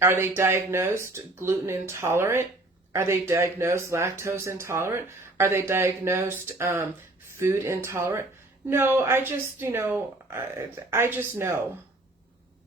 are they diagnosed gluten intolerant? Are they diagnosed lactose intolerant? Are they diagnosed food intolerant? No, I just know.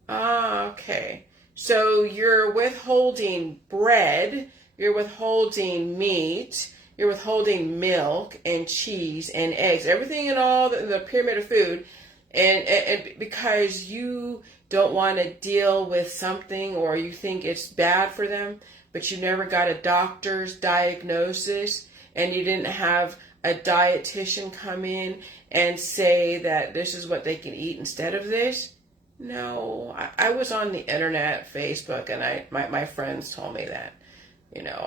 Ah, okay. So you're withholding bread, you're withholding meat, you're withholding milk and cheese and eggs, everything in all the pyramid of food, and because you don't want to deal with something or you think it's bad for them, but you never got a doctor's diagnosis and you didn't have a dietitian come in and say that this is what they can eat instead of this. No, I was on the internet, Facebook, and my friends told me that.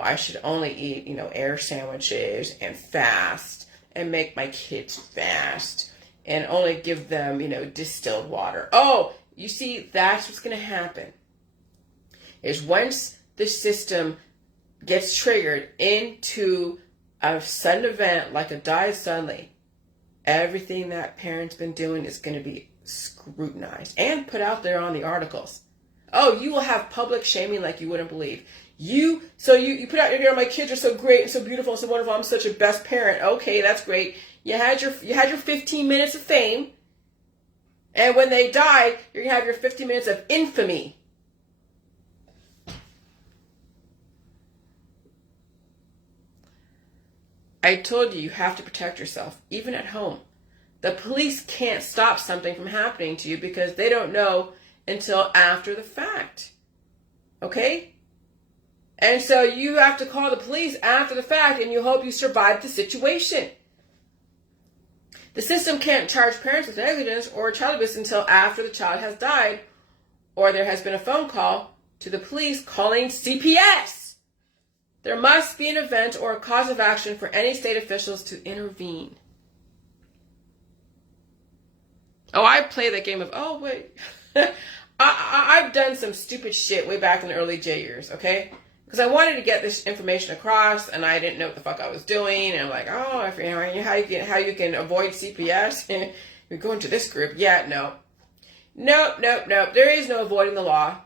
I should only eat, air sandwiches and fast and make my kids fast and only give them, distilled water. Oh, you see, that's what's going to happen. Is once the system gets triggered into a sudden event like a die suddenly, everything that parent's been doing is going to be scrutinized and put out there on the articles. Oh, you will have public shaming like you wouldn't believe. You put out, my kids are so great and so beautiful and so wonderful. I'm such a best parent. Okay, that's great. You had your 15 minutes of fame, and when they die, you're gonna have your 15 minutes of infamy. I told you have to protect yourself, even at home. The police can't stop something from happening to you because they don't know until after the fact. Okay? And so you have to call the police after the fact and you hope you survive the situation. The system can't charge parents with negligence or child abuse until after the child has died or there has been a phone call to the police calling CPS. There must be an event or a cause of action for any state officials to intervene. Oh, I play that game of, oh, wait. I've done some stupid shit way back in the early J years, okay? Because I wanted to get this information across, and I didn't know what the fuck I was doing. And I'm like, oh, if you know how you can avoid CPS, you're going to this group. Yeah, no. Nope. There is no avoiding the law.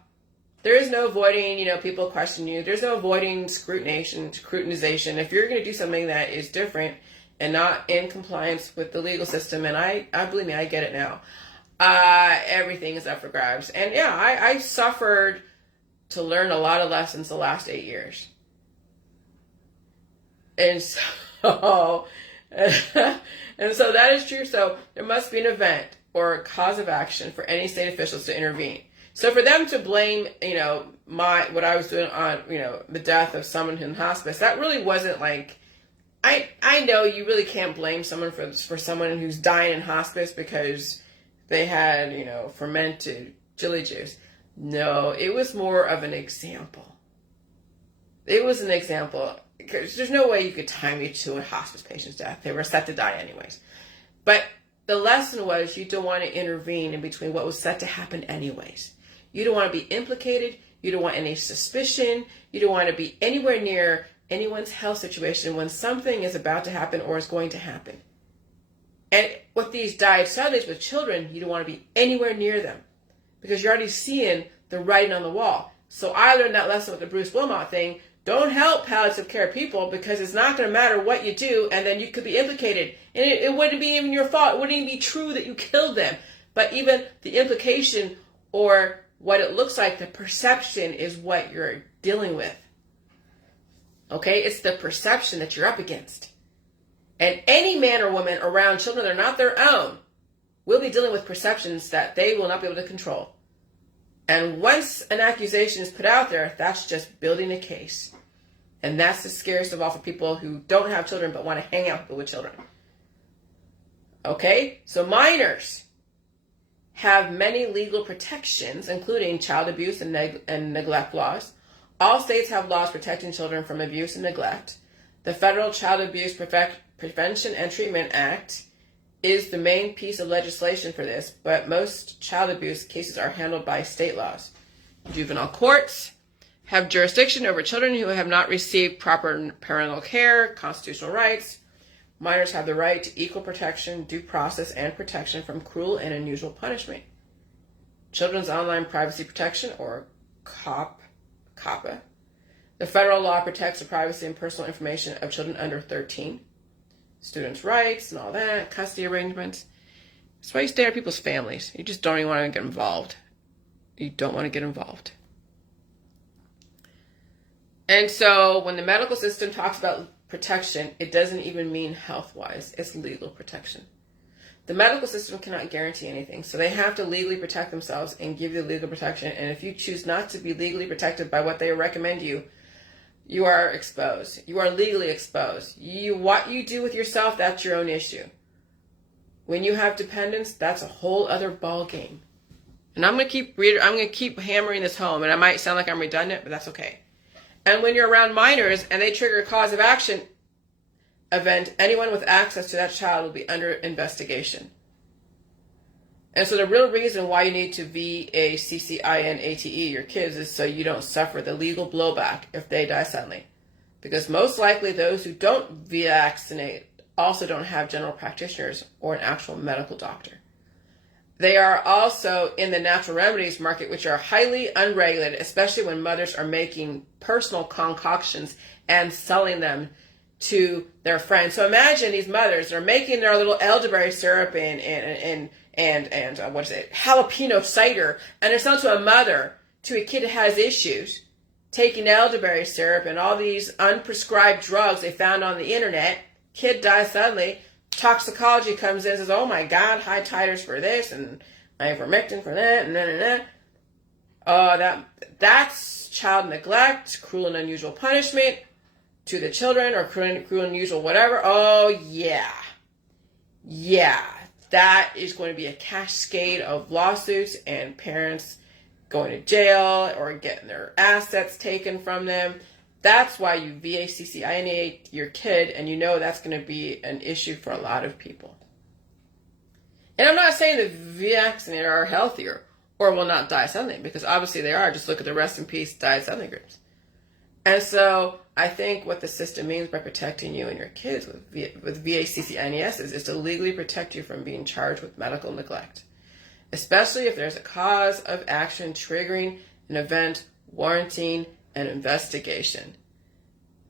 There is no avoiding, people question you. There's no avoiding scrutinization. If you're going to do something that is different and not in compliance with the legal system, and I believe me, I get it now. Everything is up for grabs. And yeah, I suffered to learn a lot of lessons the last 8 years. And so, and so that is true. So there must be an event or a cause of action for any state officials to intervene. So for them to blame, what I was doing on, the death of someone in hospice, that really wasn't like, I know you really can't blame someone for someone who's dying in hospice because they had, fermented chili juice. No, it was more of an example. It was an example because there's no way you could tie me to a hospice patient's death. They were set to die anyways. But the lesson was you don't want to intervene in between what was set to happen anyways. You don't want to be implicated. You don't want any suspicion. You don't want to be anywhere near anyone's health situation when something is about to happen or is going to happen. And with these diet studies with children, you don't want to be anywhere near them because you're already seeing the writing on the wall. So I learned that lesson with the Bruce Wilmot thing. Don't help palliative care people because it's not going to matter what you do, and then you could be implicated. And it wouldn't be even your fault. It wouldn't even be true that you killed them. But even the implication or what it looks like, the perception is what you're dealing with. Okay? It's the perception that you're up against. And any man or woman around children that are not their own will be dealing with perceptions that they will not be able to control. And once an accusation is put out there, that's just building a case. And that's the scariest of all for people who don't have children but want to hang out with children. Okay? So minors have many legal protections, including child abuse and neglect laws. All states have laws protecting children from abuse and neglect. The Federal Child Abuse Prevention and Treatment Act is the main piece of legislation for this, but most child abuse cases are handled by state laws. Juvenile courts have jurisdiction over children who have not received proper parental care, constitutional rights. Minors have the right to equal protection, due process, and protection from cruel and unusual punishment. Children's Online Privacy Protection, or COPPA. The federal law protects the privacy and personal information of children under 13. Students' rights and all that, custody arrangements. That's why you stay at people's families. You just don't even want to get involved. You don't want to get involved. And so when the medical system talks about protection, it doesn't even mean health-wise. It's legal protection. The medical system cannot guarantee anything, so they have to legally protect themselves and give you legal protection. And if you choose not to be legally protected by what they recommend you, you are exposed. You are legally exposed. What you do with yourself, that's your own issue. When you have dependents, that's a whole other ball game. And I'm going to keep hammering this home, and I might sound like I'm redundant, but that's okay. And when you're around minors and they trigger a cause of action event, anyone with access to that child will be under investigation. And so the real reason why you need to VACCINATE your kids is so you don't suffer the legal blowback if they die suddenly. Because most likely those who don't vaccinate also don't have general practitioners or an actual medical doctor. They are also in the natural remedies market, which are highly unregulated, especially when mothers are making personal concoctions and selling them to their friends. So imagine these mothers are making their little elderberry syrup and jalapeno cider, and they're selling to a mother, to a kid that has issues, taking elderberry syrup and all these unprescribed drugs they found on the internet. Kid dies suddenly. Toxicology comes in and says, oh my God, high titers for this and ivermectin for that and that. That's child neglect, cruel and unusual punishment to the children, or cruel and unusual whatever. Oh yeah. That is going to be a cascade of lawsuits and parents going to jail or getting their assets taken from them. That's why you vaccinate your kid, and you know that's going to be an issue for a lot of people. And I'm not saying the vaccinated are healthier or will not die suddenly, because obviously they are. Just look at the rest in peace died suddenly groups. And so I think what the system means by protecting you and your kids with VACCNES is to legally protect you from being charged with medical neglect, especially if there's a cause of action triggering an event warranting an investigation.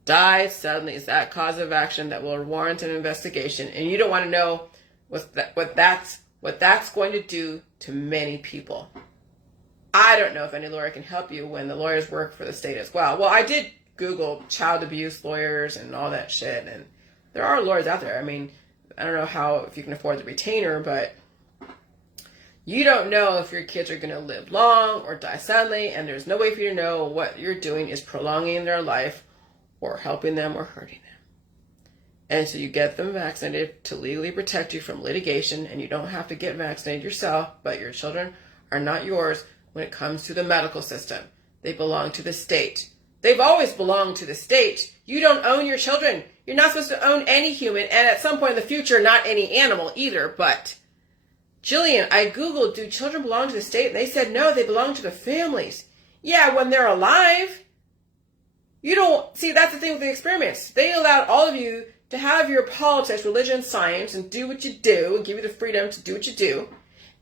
Died suddenly is that cause of action that will warrant an investigation, and you don't want to know what that's going to do to many people. I don't know if any lawyer can help you when the lawyers work for the state as well. Well, I did Google child abuse lawyers and all that shit, and there are lawyers out there. I mean, I don't know if you can afford the retainer, but you don't know if your kids are going to live long or die suddenly, and there's no way for you to know what you're doing is prolonging their life or helping them or hurting them. And so you get them vaccinated to legally protect you from litigation, and you don't have to get vaccinated yourself, but your children are not yours when it comes to the medical system. They belong to the state. They've always belonged to the state. You don't own your children. You're not supposed to own any human, and at some point in the future, not any animal either. But, Jillian, I Googled, do children belong to the state? And they said, no, they belong to the families. Yeah, when they're alive. You don't, see, that's the thing with the experiments. They allowed all of you to have your politics, religion, science, and do what you do, and give you the freedom to do what you do.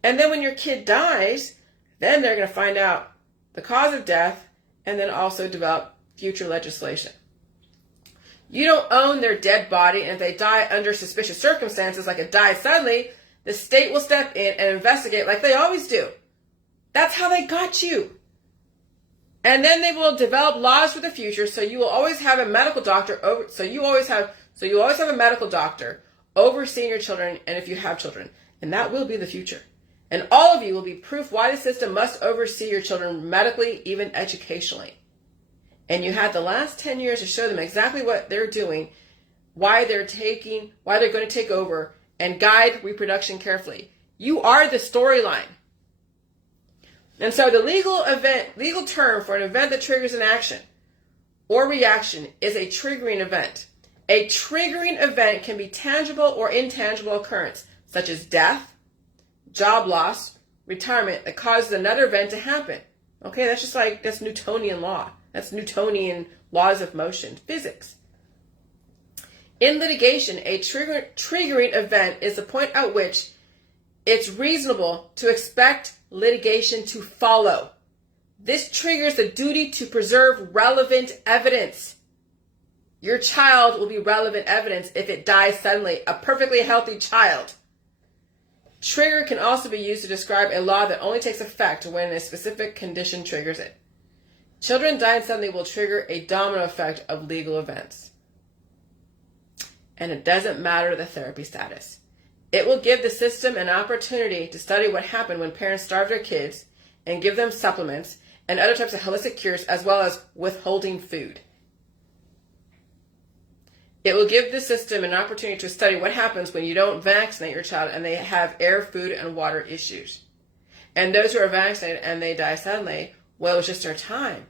And then when your kid dies, then they're going to find out the cause of death and then also develop future legislation. You don't own their dead body, and if they die under suspicious circumstances, like it died suddenly, the state will step in and investigate like they always do. That's how they got you. And then they will develop laws for the future, so you will always have a medical doctor so you always have a medical doctor overseeing your children, and if you have children, and that will be the future. And all of you will be proof why the system must oversee your children medically, even educationally. And you had the last 10 years to show them exactly what they're doing, why they're going to take over, and guide reproduction carefully. You are the storyline. And so the legal term for an event that triggers an action or reaction is a triggering event. A triggering event can be tangible or intangible occurrence, such as death, job loss, retirement, that causes another event to happen. Okay, that's Newtonian law. That's Newtonian laws of motion, physics. In litigation, a triggering event is the point at which it's reasonable to expect litigation to follow. This triggers the duty to preserve relevant evidence. Your child will be relevant evidence if it dies suddenly, a perfectly healthy child. Trigger can also be used to describe a law that only takes effect when a specific condition triggers it. Children dying suddenly will trigger a domino effect of legal events. And it doesn't matter the therapy status. It will give the system an opportunity to study what happened when parents starve their kids and give them supplements and other types of holistic cures, as well as withholding food. It will give the system an opportunity to study what happens when you don't vaccinate your child and they have air, food, and water issues. And those who are vaccinated and they die suddenly, well, it was just their time.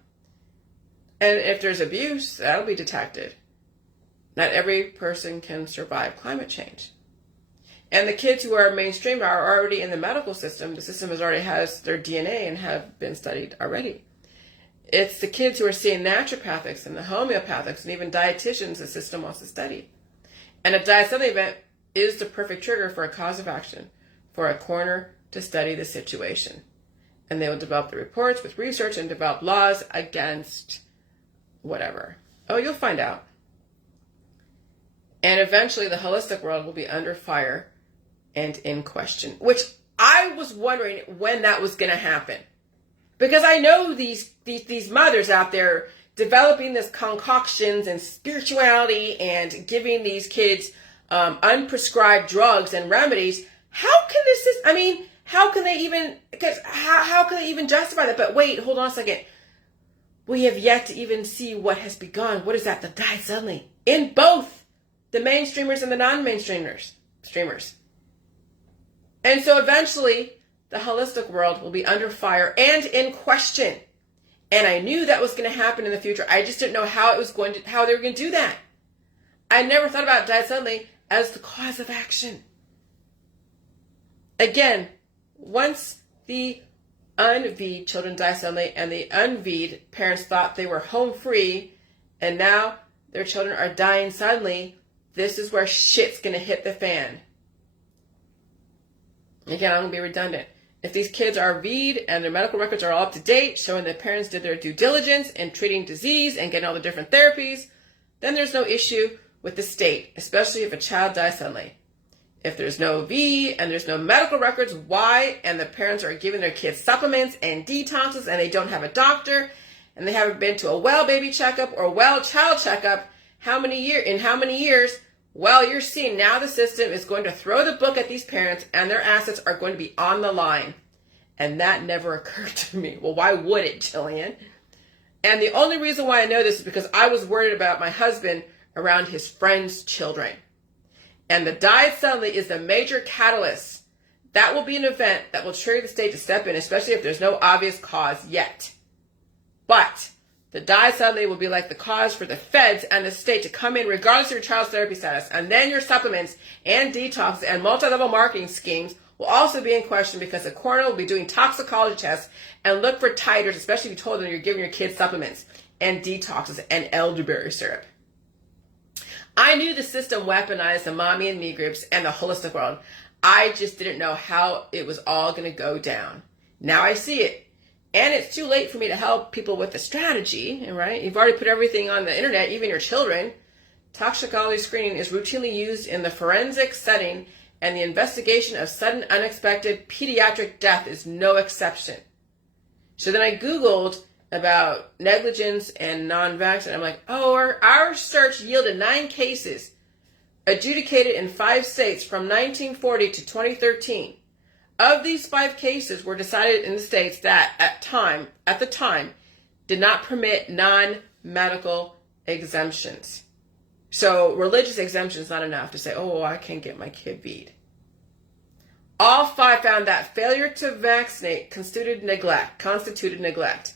And if there's abuse, that'll be detected. Not every person can survive climate change. And the kids who are mainstreamed are already in the medical system. The system already has their DNA and have been studied already. It's the kids who are seeing naturopathics and the homeopathics and even dietitians the system wants to study. And a diet suddenly event is the perfect trigger for a cause of action for a coroner to study the situation. And they will develop the reports with research and develop laws against whatever. Oh, you'll find out. And eventually the holistic world will be under fire and in question, which I was wondering when that was going to happen. Because I know these mothers out there developing this concoctions and spirituality and giving these kids unprescribed drugs and remedies. How can how can they even justify that? But wait, hold on a second. We have yet to even see what has begun. What is that? The die suddenly in both the mainstreamers and the non-mainstreamers. And so eventually the holistic world will be under fire and in question. And I knew that was going to happen in the future. I just didn't know how they were going to do that. I never thought about died suddenly as the cause of action. Again, once the unV'd children die suddenly and the unV'd parents thought they were home free and now their children are dying suddenly, this is where shit's going to hit the fan. Again, I'm going to be redundant. If these kids are V'd and their medical records are all up to date, showing that parents did their due diligence in treating disease and getting all the different therapies, then there's no issue with the state, especially if a child dies suddenly. If there's no V and there's no medical records, why? And the parents are giving their kids supplements and detoxes and they don't have a doctor and they haven't been to a well baby checkup or well child checkup in how many years? Well, you're seeing now the system is going to throw the book at these parents and their assets are going to be on the line. And that never occurred to me. Well, why would it, Jillian? And the only reason why I know this is because I was worried about my husband around his friends' children. And the died suddenly is the major catalyst. That will be an event that will trigger the state to step in, especially if there's no obvious cause yet. But the died suddenly will be like the cause for the feds and the state to come in regardless of your child's therapy status. And then your supplements and detox and multi-level marketing schemes will also be in question because the coroner will be doing toxicology tests and look for titers, especially if you told them you're giving your kids supplements and detoxes and elderberry syrup. I knew the system weaponized the mommy and me groups and the holistic world. I just didn't know how it was all going to go down. Now I see it. And it's too late for me to help people with the strategy, right? You've already put everything on the internet, even your children. Toxicology screening is routinely used in the forensic setting, and the investigation of sudden unexpected pediatric death is no exception. So then I Googled about negligence and non-vax, and I'm like, oh, our search yielded 9 cases adjudicated in 5 states from 1940 to 2013. Of these 5 cases were decided in the states that at the time did not permit non-medical exemptions. So religious exemption is not enough to say, oh, I can't get my kid V'd. All 5 found that failure to vaccinate constituted neglect.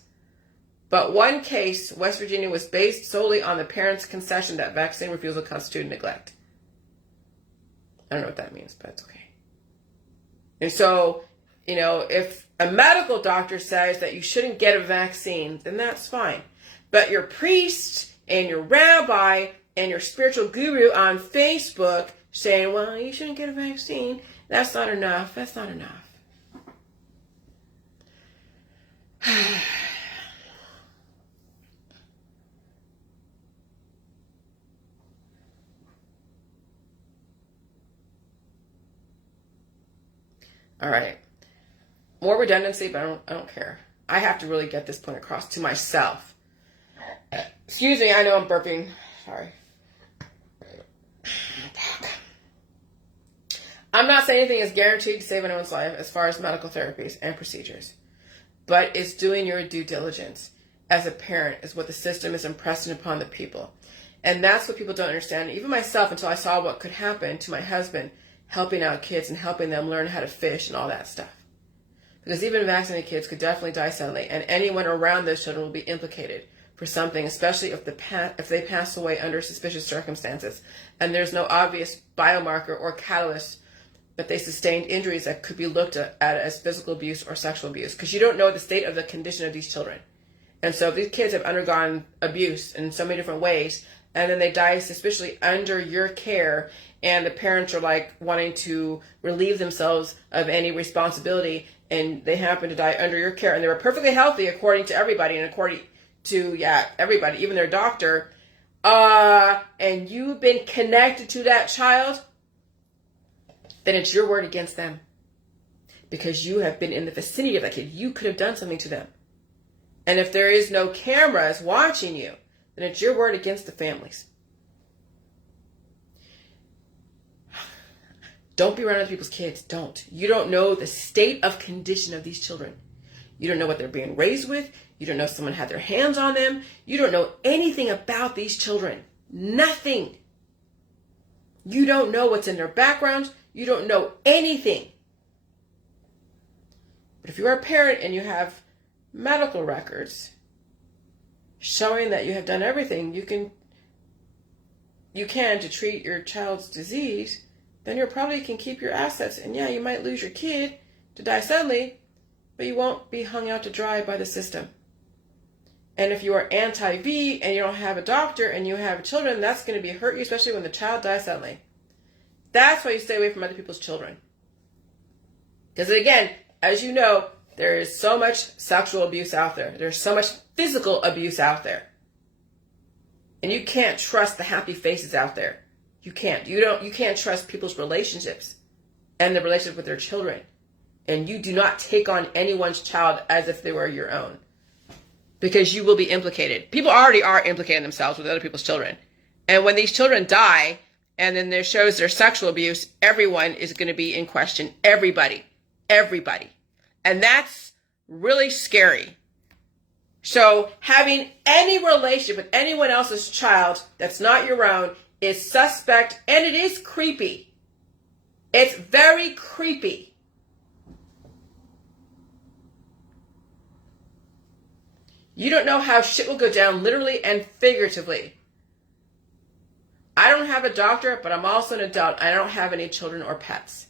But one case, West Virginia, was based solely on the parents' concession that vaccine refusal constituted neglect. I don't know what that means, but it's okay. And so, if a medical doctor says that you shouldn't get a vaccine, then that's fine. But your priest and your rabbi and your spiritual guru on Facebook saying, well, you shouldn't get a vaccine, that's not enough. That's not enough. All right. More redundancy, but I don't care. I have to really get this point across to myself. Excuse me, I know I'm burping. Sorry. I'm not saying anything is guaranteed to save anyone's life as far as medical therapies and procedures. But it's doing your due diligence as a parent is what the system is impressing upon the people. And that's what people don't understand. Even myself, until I saw what could happen to my husband helping out kids and helping them learn how to fish and all that stuff. Because even vaccinated kids could definitely die suddenly, and anyone around those children will be implicated for something, especially if they pass away under suspicious circumstances, and there's no obvious biomarker or catalyst that they sustained injuries that could be looked at as physical abuse or sexual abuse, because you don't know the state of the condition of these children. And so if these kids have undergone abuse in so many different ways, and then they die suspiciously under your care, and the parents are like wanting to relieve themselves of any responsibility, and they happen to die under your care, and they were perfectly healthy according to everybody, and according to, everybody, even their doctor, and you've been connected to that child, then it's your word against them. Because you have been in the vicinity of that kid. You could have done something to them. And if there is no cameras watching you, then it's your word against the families. Don't be around other people's kids. Don't. You don't know the state of condition of these children. You don't know what they're being raised with. You don't know if someone had their hands on them. You don't know anything about these children. Nothing. You don't know what's in their background. You don't know anything. But if you're a parent and you have medical records, showing that you have done everything you can to treat your child's disease, then you probably can keep your assets. And yeah, you might lose your kid to die suddenly, but you won't be hung out to dry by the system. And if you are anti-V and you don't have a doctor and you have children, that's going to be hurt you, especially when the child dies suddenly. That's why you stay away from other people's children. Because again, as you know, there is so much sexual abuse out there. There's so much physical abuse out there. And you can't trust the happy faces out there. You can't. You can't trust people's relationships and the relationship with their children. And you do not take on anyone's child as if they were your own. Because you will be implicated. People already are implicating themselves with other people's children. And when these children die, and then there shows their sexual abuse, everyone is going to be in question. Everybody. Everybody. And that's really scary. So having any relationship with anyone else's child that's not your own is suspect, and it is creepy. It's very creepy. You don't know how shit will go down literally and figuratively. I don't have a doctor, but I'm also an adult. I don't have any children or pets.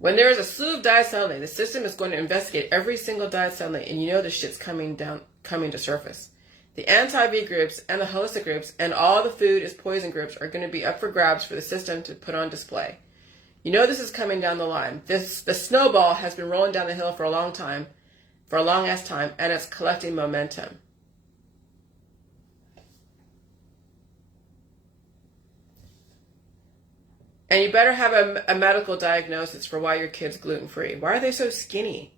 When there is a slew of diet suddenly, the system is going to investigate every single diet suddenly, and you know the shit's coming to surface. The anti-V groups and the holistic groups and all the food is poison groups are going to be up for grabs for the system to put on display. You know this is coming down the line. The snowball has been rolling down the hill for a long ass time, and it's collecting momentum. And you better have a medical diagnosis for why your kid's gluten-free. Why are they so skinny?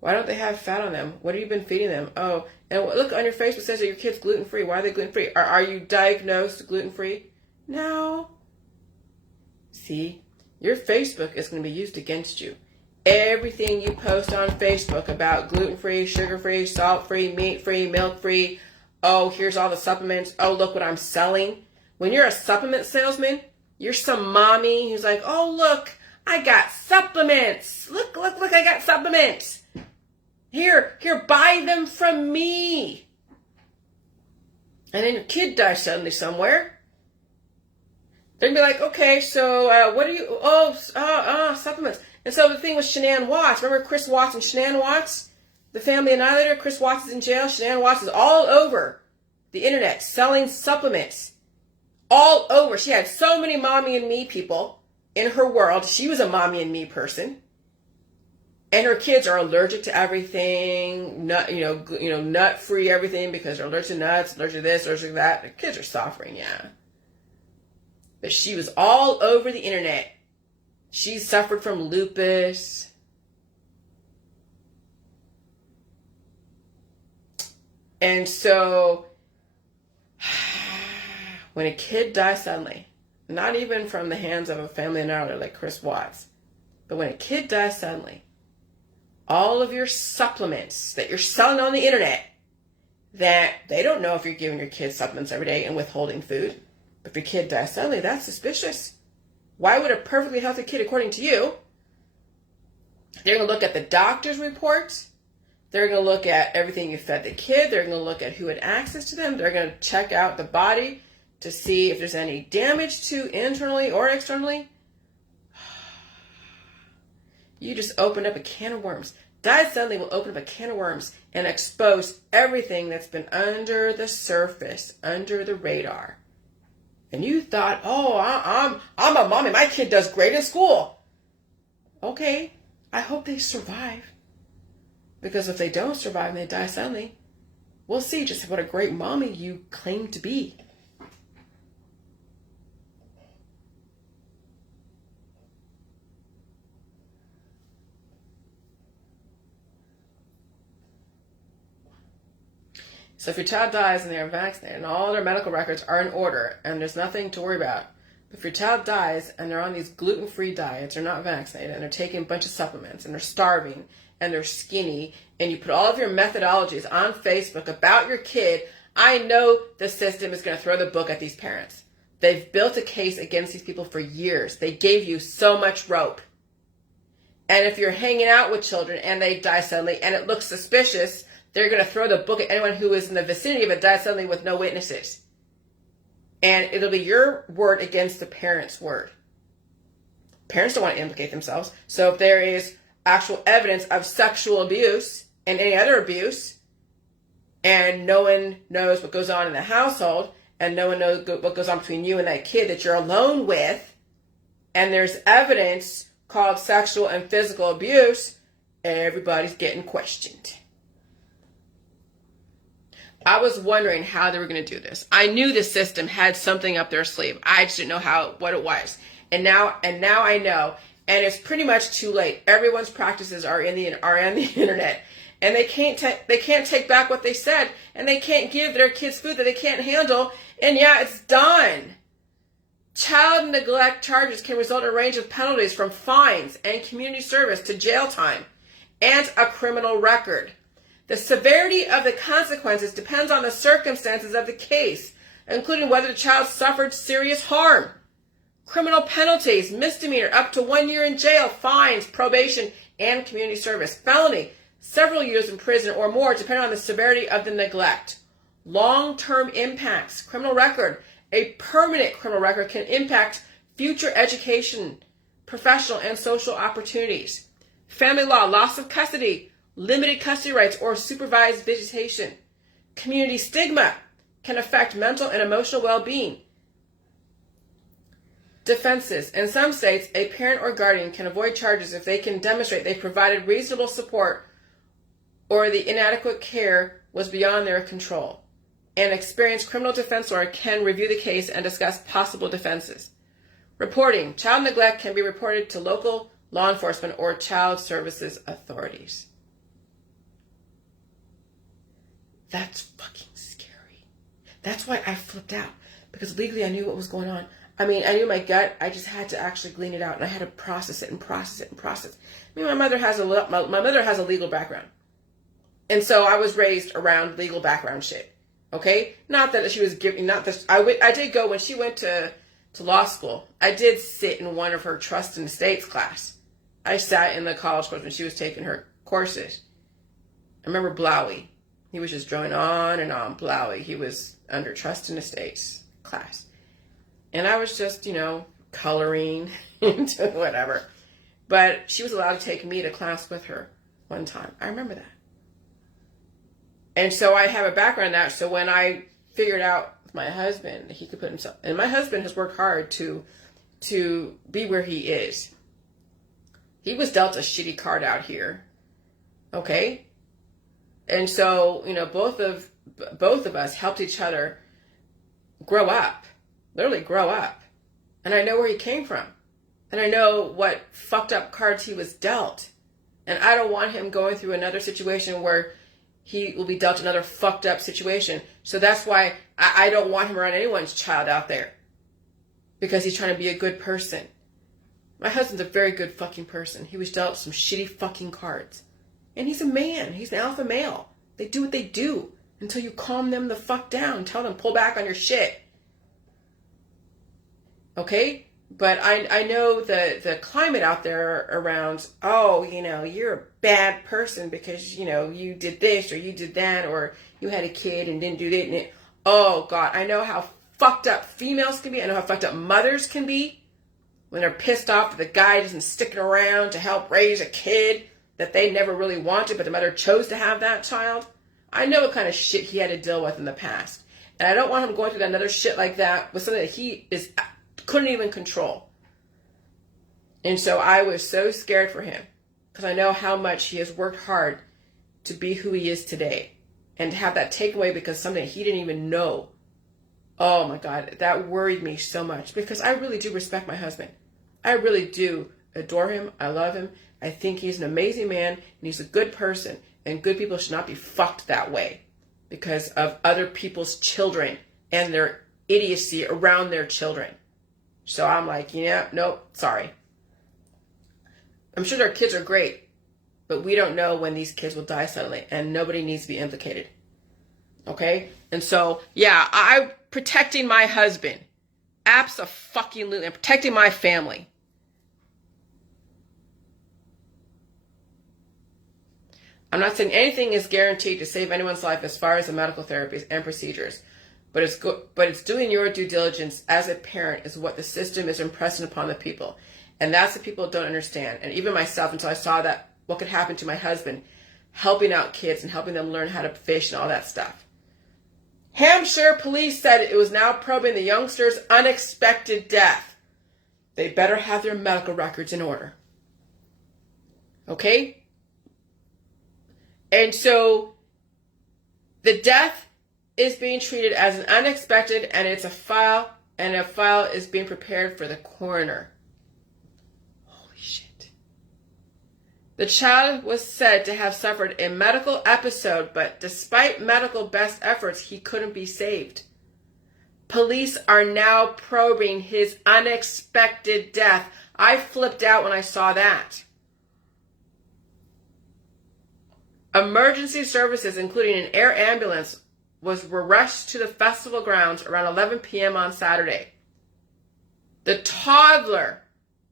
Why don't they have fat on them? What have you been feeding them? Oh, and look on your Facebook, it says that your kid's gluten-free. Why are they gluten-free? Are you diagnosed gluten-free? No. See, your Facebook is going to be used against you. Everything you post on Facebook about gluten-free, sugar-free, salt-free, meat-free, milk-free. Oh, here's all the supplements. Oh, look what I'm selling. When you're a supplement salesman, you're some mommy who's like, oh, look, I got supplements. Look, I got supplements. Here, buy them from me. And then your kid dies suddenly somewhere. They're going to be like, okay, so what do you, supplements. And so the thing with Shanann Watts, remember Chris Watts and Shanann Watts? The family annihilator, Chris Watts is in jail. Shanann Watts is all over the internet selling supplements. All over. She had so many mommy and me people in her world. She was a mommy and me person. And her kids are allergic to everything, nut-free everything because they're allergic to nuts, allergic to this, allergic to that. The kids are suffering, yeah. But she was all over the internet. She suffered from lupus. And so, when a kid dies suddenly, not even from the hands of a family annihilator like Chris Watts, but when a kid dies suddenly, all of your supplements that you're selling on the internet, that they don't know if you're giving your kids supplements every day and withholding food. But if your kid dies suddenly, that's suspicious. Why would a perfectly healthy kid, according to you, they're going to look at the doctor's reports. They're going to look at everything you fed the kid. They're going to look at who had access to them. They're going to check out the body to see if there's any damage to internally or externally. You just opened up a can of worms. Diet suddenly will open up a can of worms and expose everything that's been under the surface, under the radar. And you thought, oh, I'm a mommy. My kid does great in school. Okay, I hope they survive. Because if they don't survive and they die suddenly, we'll see just what a great mommy you claim to be. So if your child dies and they're vaccinated and all their medical records are in order and there's nothing to worry about, but if your child dies and they're on these gluten-free diets, they're not vaccinated, and they're taking a bunch of supplements, and they're starving, and they're skinny, and you put all of your methodologies on Facebook about your kid, I know the system is going to throw the book at these parents. They've built a case against these people for years. They gave you so much rope. And if you're hanging out with children and they die suddenly and it looks suspicious, they're going to throw the book at anyone who is in the vicinity of it died suddenly with no witnesses. And it'll be your word against the parent's word. Parents don't want to implicate themselves. So if there is actual evidence of sexual abuse and any other abuse, and no one knows what goes on in the household, and no one knows what goes on between you and that kid that you're alone with, and there's evidence called sexual and physical abuse, everybody's getting questioned. I was wondering how they were going to do this. I knew the system had something up their sleeve. I just didn't know what it was. And now I know. And it's pretty much too late. Everyone's practices are on the internet. And they can't take back what they said. And they can't give their kids food that they can't handle. And yeah, it's done. Child neglect charges can result in a range of penalties from fines and community service to jail time and a criminal record. The severity of the consequences depends on the circumstances of the case, including whether the child suffered serious harm. Criminal penalties, misdemeanor, up to 1 year in jail, fines, probation, and community service. Felony, several years in prison or more, depending on the severity of the neglect. Long-term impacts, criminal record. A permanent criminal record can impact future education, professional and social opportunities. Family law, loss of custody, limited custody rights, or supervised visitation. Community stigma can affect mental and emotional well-being. Defenses. In some states, a parent or guardian can avoid charges if they can demonstrate they provided reasonable support or the inadequate care was beyond their control. An experienced criminal defense lawyer can review the case and discuss possible defenses. Reporting. Child neglect can be reported to local law enforcement or child services authorities. That's fucking scary. That's why I flipped out, because legally I knew what was going on. I mean, I knew my gut. I just had to actually glean it out, and I had to process it and process it and process. I mean, my mother has a legal background, and so I was raised around legal background shit. Okay, not that she was giving. Not that I did go when she went to law school. I did sit in one of her trust and estates class. I sat in the college course when she was taking her courses. I remember Blowy. He was just drawing on and on. Blowy. He was under trust and estates class. And I was just, coloring into whatever. But she was allowed to take me to class with her one time. I remember that. And so I have a background in that. So when I figured out with my husband, he could put himself... And my husband has worked hard to be where he is. He was dealt a shitty card out here. Okay? And so, both of us helped each other grow up. Literally grow up. And I know where he came from. And I know what fucked up cards he was dealt. And I don't want him going through another situation where he will be dealt another fucked up situation. So that's why I don't want him around anyone's child out there. Because he's trying to be a good person. My husband's a very good fucking person. He was dealt some shitty fucking cards. And he's a man. He's an alpha male. They do what they do until you calm them the fuck down. Tell them, pull back on your shit. Okay? But I know the climate out there around, you're a bad person because, you did this or you did that or you had a kid and didn't do that. And oh, God, I know how fucked up females can be. I know how fucked up mothers can be when they're pissed off that the guy isn't sticking around to help raise a kid that they never really wanted, but the mother chose to have that child. I know what kind of shit he had to deal with in the past. And I don't want him going through another shit like that with something that he couldn't even control. And so I was so scared for him because I know how much he has worked hard to be who he is today and to have that taken away because something he didn't even know. Oh my God, that worried me so much because I really do respect my husband. I really do adore him. I love him. I think he's an amazing man and he's a good person, and good people should not be fucked that way because of other people's children and their idiocy around their children. So I'm like, nope, sorry. I'm sure their kids are great, but we don't know when these kids will die suddenly, and nobody needs to be implicated. Okay? And so, yeah, I'm protecting my husband Abso-fucking-lutely. I'm protecting my family. I'm not saying anything is guaranteed to save anyone's life as far as the medical therapies and procedures, but it's doing your due diligence as a parent is what the system is impressing upon the people. And that's what people don't understand. And even myself, until I saw that, what could happen to my husband, helping out kids and helping them learn how to fish and all that stuff. Hampshire police said it was now probing the youngster's unexpected death. They better have their medical records in order. Okay? And so the death is being treated as an unexpected, and it's a file, and a file is being prepared for the coroner. Holy shit. The child was said to have suffered a medical episode, but despite medical best efforts, he couldn't be saved. Police are now probing his unexpected death. I flipped out when I saw that. Emergency services, including an air ambulance, were rushed to the festival grounds around 11 p.m. on Saturday. The toddler,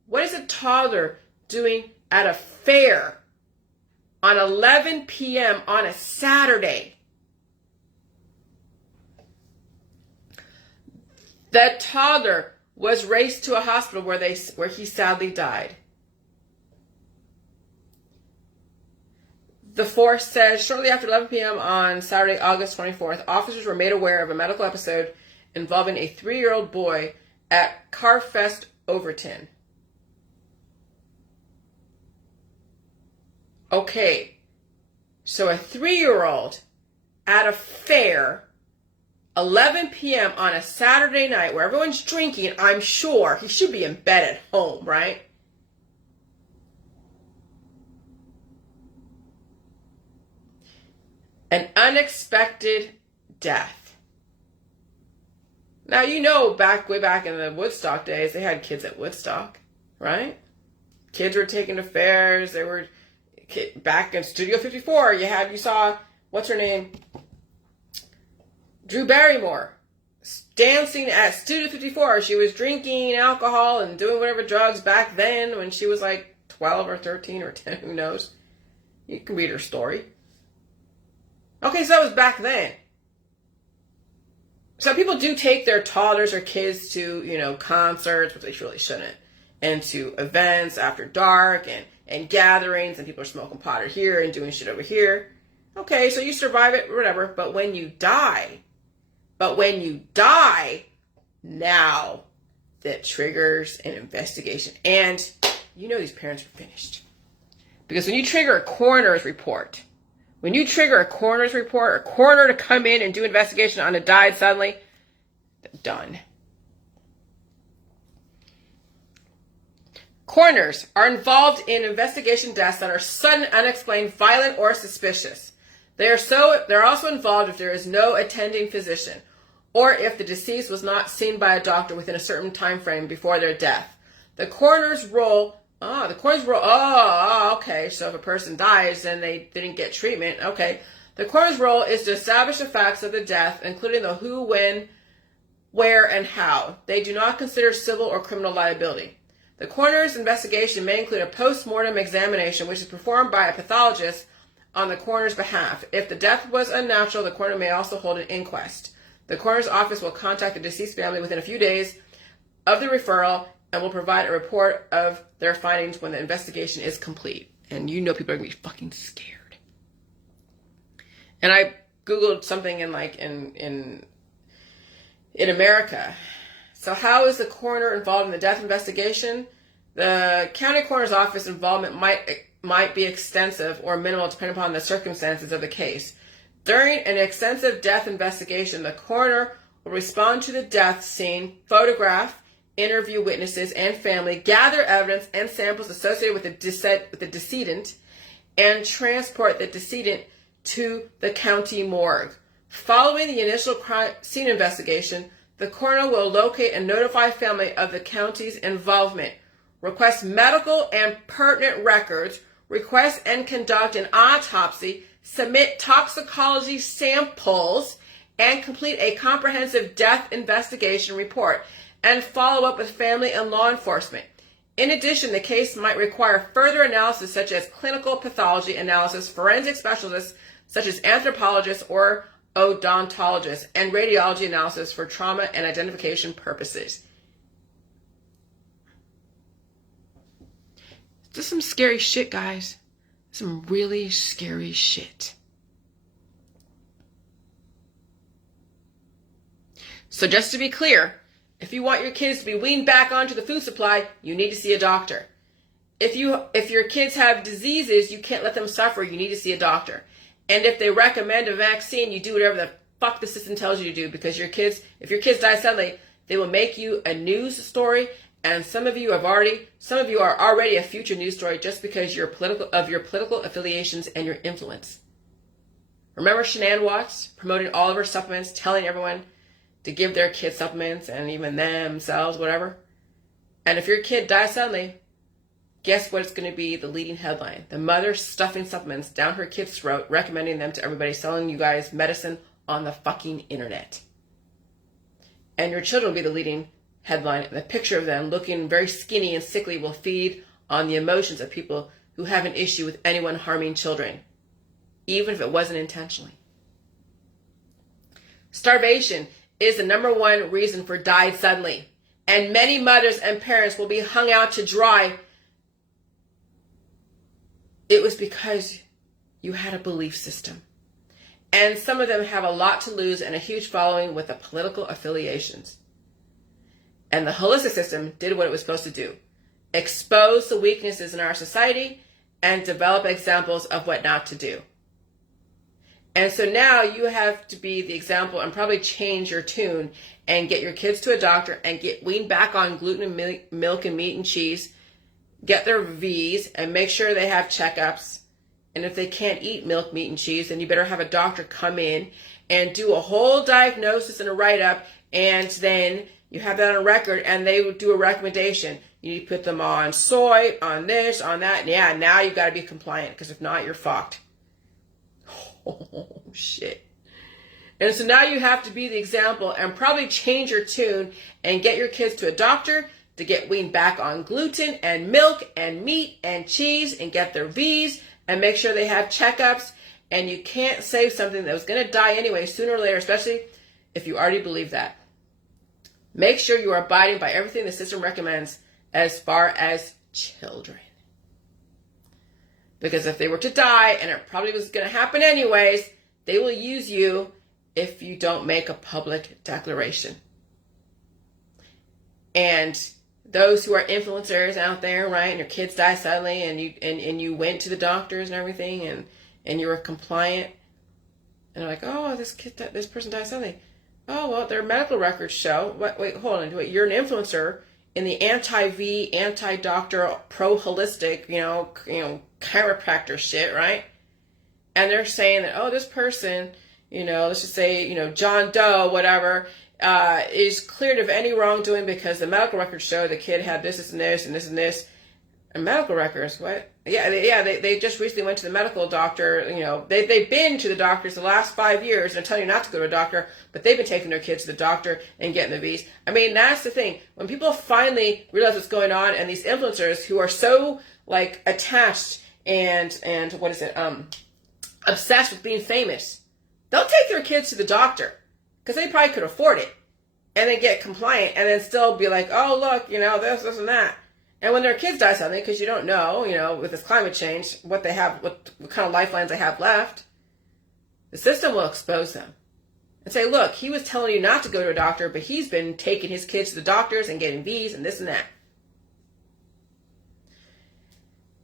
what is a toddler doing at a fair on 11 p.m. on a Saturday? The toddler was raced to a hospital where he sadly died. The force says shortly after 11 p.m. on Saturday, August 24th, officers were made aware of a medical episode involving a 3-year-old boy at Carfest Overton. Okay, so a 3-year-old at a fair, 11 p.m. on a Saturday night where everyone's drinking, I'm sure he should be in bed at home, right? An unexpected death. Now, you know, way back in the Woodstock days, they had kids at Woodstock, right? Kids were taken to fairs. They were back in Studio 54. You saw, what's her name? Drew Barrymore dancing at Studio 54. She was drinking alcohol and doing whatever drugs back then when she was like 12 or 13 or 10, who knows? You can read her story. Okay, so that was back then. So people do take their toddlers or kids to, concerts, which they really shouldn't, and to events after dark and gatherings, and people are smoking pot here and doing shit over here. Okay, so you survive it, whatever. But when you die, now that triggers an investigation. And these parents are finished. Because when you trigger a coroner's report, or a coroner to come in and do investigation on a died suddenly, done. Coroners are involved in investigation deaths that are sudden, unexplained, violent, or suspicious. They're also involved if there is no attending physician, or if the deceased was not seen by a doctor within a certain time frame before their death. The coroner's role. Okay. So if a person dies and they didn't get treatment, okay. The coroner's role is to establish the facts of the death, including the who, when, where, and how. They do not consider civil or criminal liability. The coroner's investigation may include a post-mortem examination, which is performed by a pathologist on the coroner's behalf. If the death was unnatural, the coroner may also hold an inquest. The coroner's office will contact the deceased family within a few days of the referral and will provide a report of their findings when the investigation is complete. And people are going to be fucking scared. And I Googled something in America. So how is the coroner involved in the death investigation? The county coroner's office involvement might be extensive or minimal depending upon the circumstances of the case. During an extensive death investigation, the coroner will respond to the death scene, photograph, interview witnesses and family, gather evidence and samples associated with the decedent, and transport the decedent to the county morgue. Following the initial crime scene investigation, the coroner will locate and notify family of the county's involvement, request medical and pertinent records, request and conduct an autopsy, submit toxicology samples, and complete a comprehensive death investigation report. and follow up with family and law enforcement. In addition, the case might require further analysis such as clinical pathology analysis, forensic specialists such as anthropologists or odontologists, and radiology analysis for trauma and identification purposes. This is some scary shit, guys. Some really scary shit. So just to be clear, if you want your kids to be weaned back onto the food supply, you need to see a doctor. If your kids have diseases, you can't let them suffer, you need to see a doctor. And if they recommend a vaccine, you do whatever the fuck the system tells you to do, because if your kids die suddenly, they will make you a news story, and some of you are already a future news story just because your political affiliations and your influence. Remember Shanann Watts promoting all of her supplements, telling everyone to give their kids supplements and even themselves, whatever? And if your kid dies suddenly, guess what it's going to be the leading headline? The mother stuffing supplements down her kid's throat, recommending them to everybody, selling you guys medicine on the fucking internet. And your children will be the leading headline, and the picture of them looking very skinny and sickly will feed on the emotions of people who have an issue with anyone harming children, even if it wasn't intentionally. Starvation is the number one reason for died suddenly, and many mothers and parents will be hung out to dry. It was because you had a belief system. And some of them have a lot to lose and a huge following with the political affiliations. And the holistic system did what it was supposed to do. Expose the weaknesses in our society and develop examples of what not to do. And so now you have to be the example and probably change your tune and get your kids to a doctor and get weaned back on gluten and milk and meat and cheese. Get their V's and make sure they have checkups. And if they can't eat milk, meat, and cheese, then you better have a doctor come in and do a whole diagnosis and a write-up, and then you have that on record, and they would do a recommendation. You need to put them on soy, on this, on that. And yeah, now you've got to be compliant, because if not, you're fucked. Oh, shit. And so now you have to be the example and probably change your tune and get your kids to a doctor to get weaned back on gluten and milk and meat and cheese and get their V's and make sure they have checkups. And you can't save something that was going to die anyway sooner or later, especially if you already believe that. Make sure you are abiding by everything the system recommends as far as children. Because if they were to die, and it probably was going to happen anyways, they will use you if you don't make a public declaration. And those who are influencers out there, right, and your kids die suddenly, and you went to the doctors and everything, and you were compliant, and they're like, oh, this person died suddenly. Oh, well, their medical records show. Wait, hold on. Wait, you're an influencer in the anti-V, anti-doctor, pro-holistic, chiropractor shit, right? And they're saying that, oh, this person, let's just say, John Doe, whatever, is cleared of any wrongdoing because the medical records show the kid had this and this and this and this. And medical records, what? Yeah, they just recently went to the medical doctor. They've been to the doctors the last 5 years. They're telling you not to go to a doctor, but they've been taking their kids to the doctor and getting the V's. I mean, that's the thing. When people finally realize what's going on, and these influencers who are so attached and obsessed with being famous, they'll take their kids to the doctor because they probably could afford it, and then get compliant, and then still be like, oh look, this and that. And when their kids die suddenly, because you don't know, with this climate change, what they have, what kind of lifelines they have left, the system will expose them and say, look, he was telling you not to go to a doctor, but he's been taking his kids to the doctors and getting V's and this and that.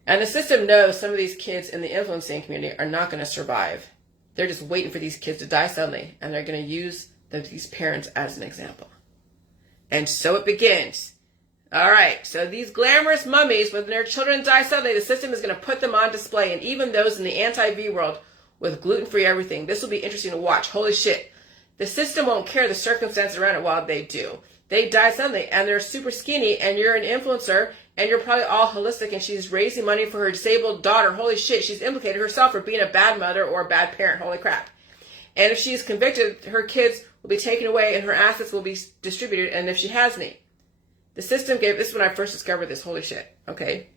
And the system knows some of these kids in the influencing community are not going to survive. They're just waiting for these kids to die suddenly, and they're going to use these parents as an example. And so it begins. All right, so these glamorous mummies, when their children die suddenly, the system is going to put them on display, and even those in the anti-V world with gluten-free everything. This will be interesting to watch. Holy shit. The system won't care the circumstances around it while they do. They die suddenly, and they're super skinny, and you're an influencer, and you're probably all holistic, and she's raising money for her disabled daughter. Holy shit, she's implicated herself for being a bad mother or a bad parent. Holy crap. And if she's convicted, her kids will be taken away, and her assets will be distributed, and if she has any. The system gave, this is when I first discovered this, holy shit, okay?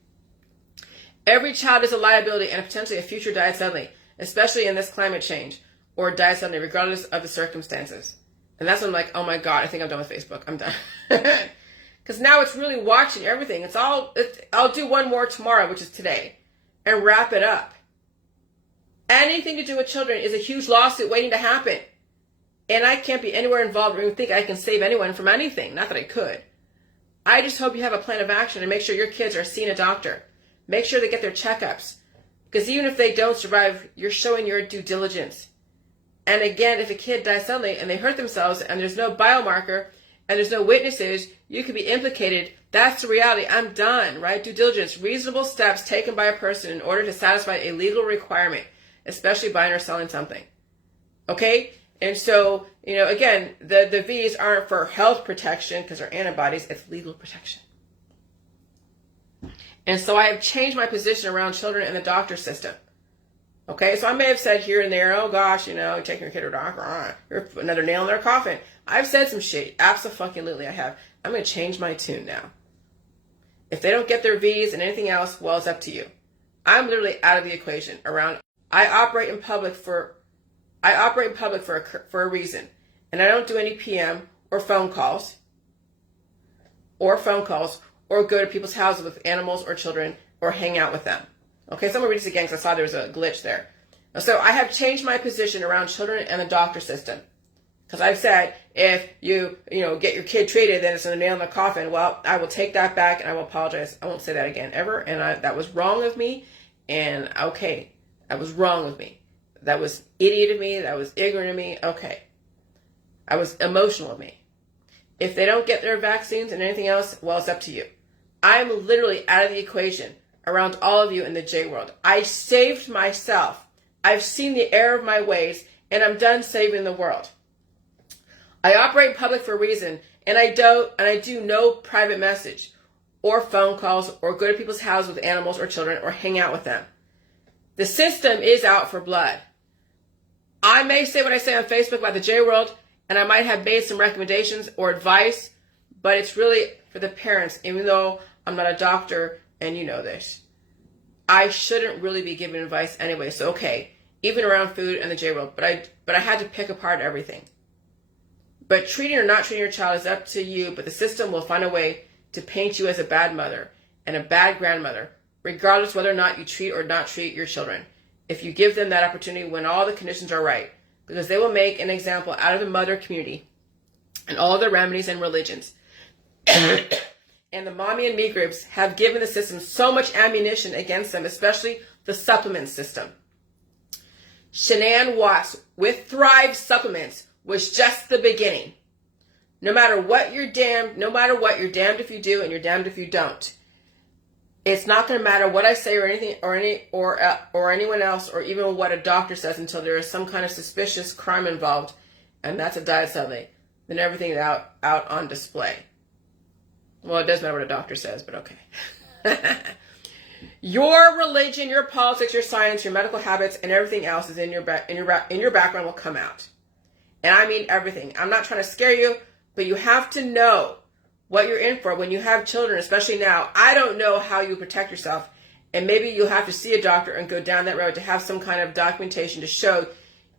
Every child is a liability and potentially a future died suddenly, especially in this climate change, or died suddenly, regardless of the circumstances. And that's when I'm like, oh my God, I think I'm done with Facebook. I'm done. Because now it's really watching everything. I'll do one more tomorrow, which is today, and wrap it up. Anything to do with children is a huge lawsuit waiting to happen. And I can't be anywhere involved or even think I can save anyone from anything. Not that I could. I just hope you have a plan of action and make sure your kids are seeing a doctor. Make sure they get their checkups. Because even if they don't survive, you're showing your due diligence. And again, if a kid dies suddenly and they hurt themselves and there's no biomarker and there's no witnesses, you could be implicated. That's the reality. I'm done, right? Due diligence, reasonable steps taken by a person in order to satisfy a legal requirement, especially buying or selling something. Okay? And so, again, the V's aren't for health protection because they're antibodies. It's legal protection. And so I have changed my position around children and the doctor system. Okay, so I may have said here and there, oh gosh, you're taking your kid to a doctor, you're another nail in their coffin. I've said some shit. Abso-fucking-lutely I have. I'm going to change my tune now. If they don't get their V's and anything else, well, it's up to you. I'm literally out of the equation around. I operate in public for a reason. And I don't do any PM or phone calls or go to people's houses with animals or children or hang out with them. Okay, so I'm going to read this again because I saw there was a glitch there. So I have changed my position around children and the doctor system. Because I've said, if you get your kid treated, then it's a nail in the coffin. Well, I will take that back and I will apologize. I won't say that again ever. And that was wrong of me. And okay, that was wrong with me. That was idiot of me. That was ignorant of me. Okay. I was emotional of me. If they don't get their vaccines and anything else, well, it's up to you. I'm literally out of the equation around all of you in the J world. I saved myself. I've seen the error of my ways, and I'm done saving the world. I operate in public for a reason, and I do no private message or phone calls or go to people's houses with animals or children or hang out with them. The system is out for blood. I may say what I say on Facebook about the J world, and I might have made some recommendations or advice, but it's really for the parents, even though I'm not a doctor and you know this. I shouldn't really be giving advice anyway, so okay, even around food and the J world, but I had to pick apart everything. But treating or not treating your child is up to you, but the system will find a way to paint you as a bad mother and a bad grandmother, regardless whether or not you treat or not treat your children, if you give them that opportunity when all the conditions are right, because they will make an example out of the mother community and all the remedies and religions. And the mommy and me groups have given the system so much ammunition against them, especially the supplement system. Shanann Watts with Thrive supplements was just the beginning. No matter what, you're damned if you do and you're damned if you don't. It's not going to matter what I say or anything or anyone else or even what a doctor says until there is some kind of suspicious crime involved, and that's a diet suddenly. Then everything is out on display. Well, it doesn't matter what a doctor says, but okay. Your religion, your politics, your science, your medical habits, and everything else is in your background will come out. And I mean everything. I'm not trying to scare you, but you have to know what you're in for when you have children, especially now. I don't know how you protect yourself, and maybe you'll have to see a doctor and go down that road to have some kind of documentation to show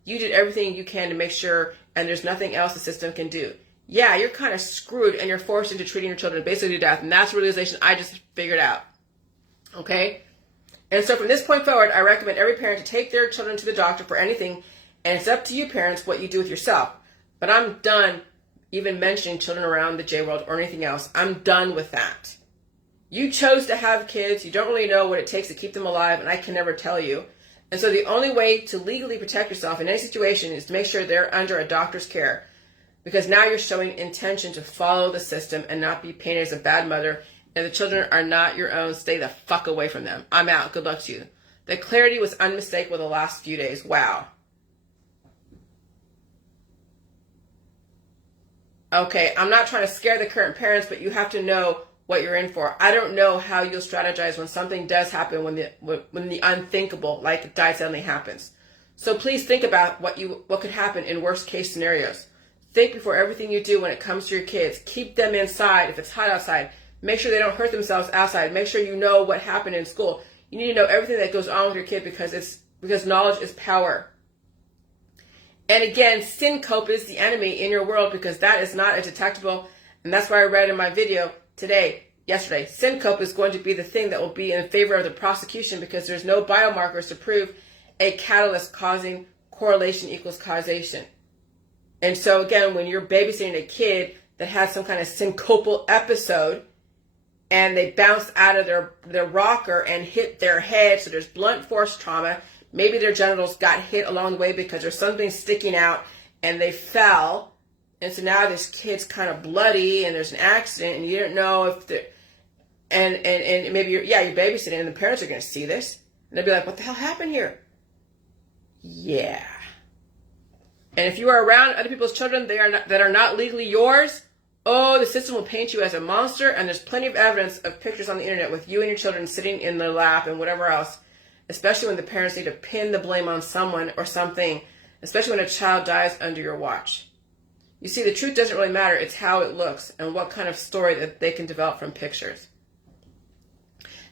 you did everything you can to make sure, and there's nothing else the system can do. Yeah, you're kind of screwed and you're forced into treating your children basically to death. And that's a realization I just figured out. Okay? And so from this point forward, I recommend every parent to take their children to the doctor for anything. And it's up to you parents what you do with yourself. But I'm done even mentioning children around the J world or anything else. I'm done with that. You chose to have kids. You don't really know what it takes to keep them alive. And I can never tell you. And so the only way to legally protect yourself in any situation is to make sure they're under a doctor's care. Because now you're showing intention to follow the system and not be painted as a bad mother. And the children are not your own. Stay the fuck away from them. I'm out. Good luck to you. The clarity was unmistakable the last few days. Wow. Okay, I'm not trying to scare the current parents, but you have to know what you're in for. I don't know how you'll strategize when something does happen, when the unthinkable, like diet suddenly happens. So please think about what could happen in worst case scenarios. Think before everything you do when it comes to your kids. Keep them inside if it's hot outside. Make sure they don't hurt themselves outside. Make sure you know what happened in school. You need to know everything that goes on with your kid because knowledge is power. And again, syncope is the enemy in your world because that is not a detectable. And that's why I read in my video yesterday, syncope is going to be the thing that will be in favor of the prosecution because there's no biomarkers to prove a catalyst causing correlation equals causation. And so again, when you're babysitting a kid that has some kind of syncopal episode and they bounce out of their rocker and hit their head, so there's blunt force trauma, maybe their genitals got hit along the way because there's something sticking out and they fell. And so now this kid's kind of bloody and there's an accident and you don't know if the and maybe you're babysitting and the parents are going to see this and they'll be like, what the hell happened here? Yeah. And if you are around other people's children that are not legally yours, the system will paint you as a monster, and there's plenty of evidence of pictures on the internet with you and your children sitting in their lap and whatever else, especially when the parents need to pin the blame on someone or something, especially when a child dies under your watch. You see, the truth doesn't really matter. It's how it looks and what kind of story that they can develop from pictures.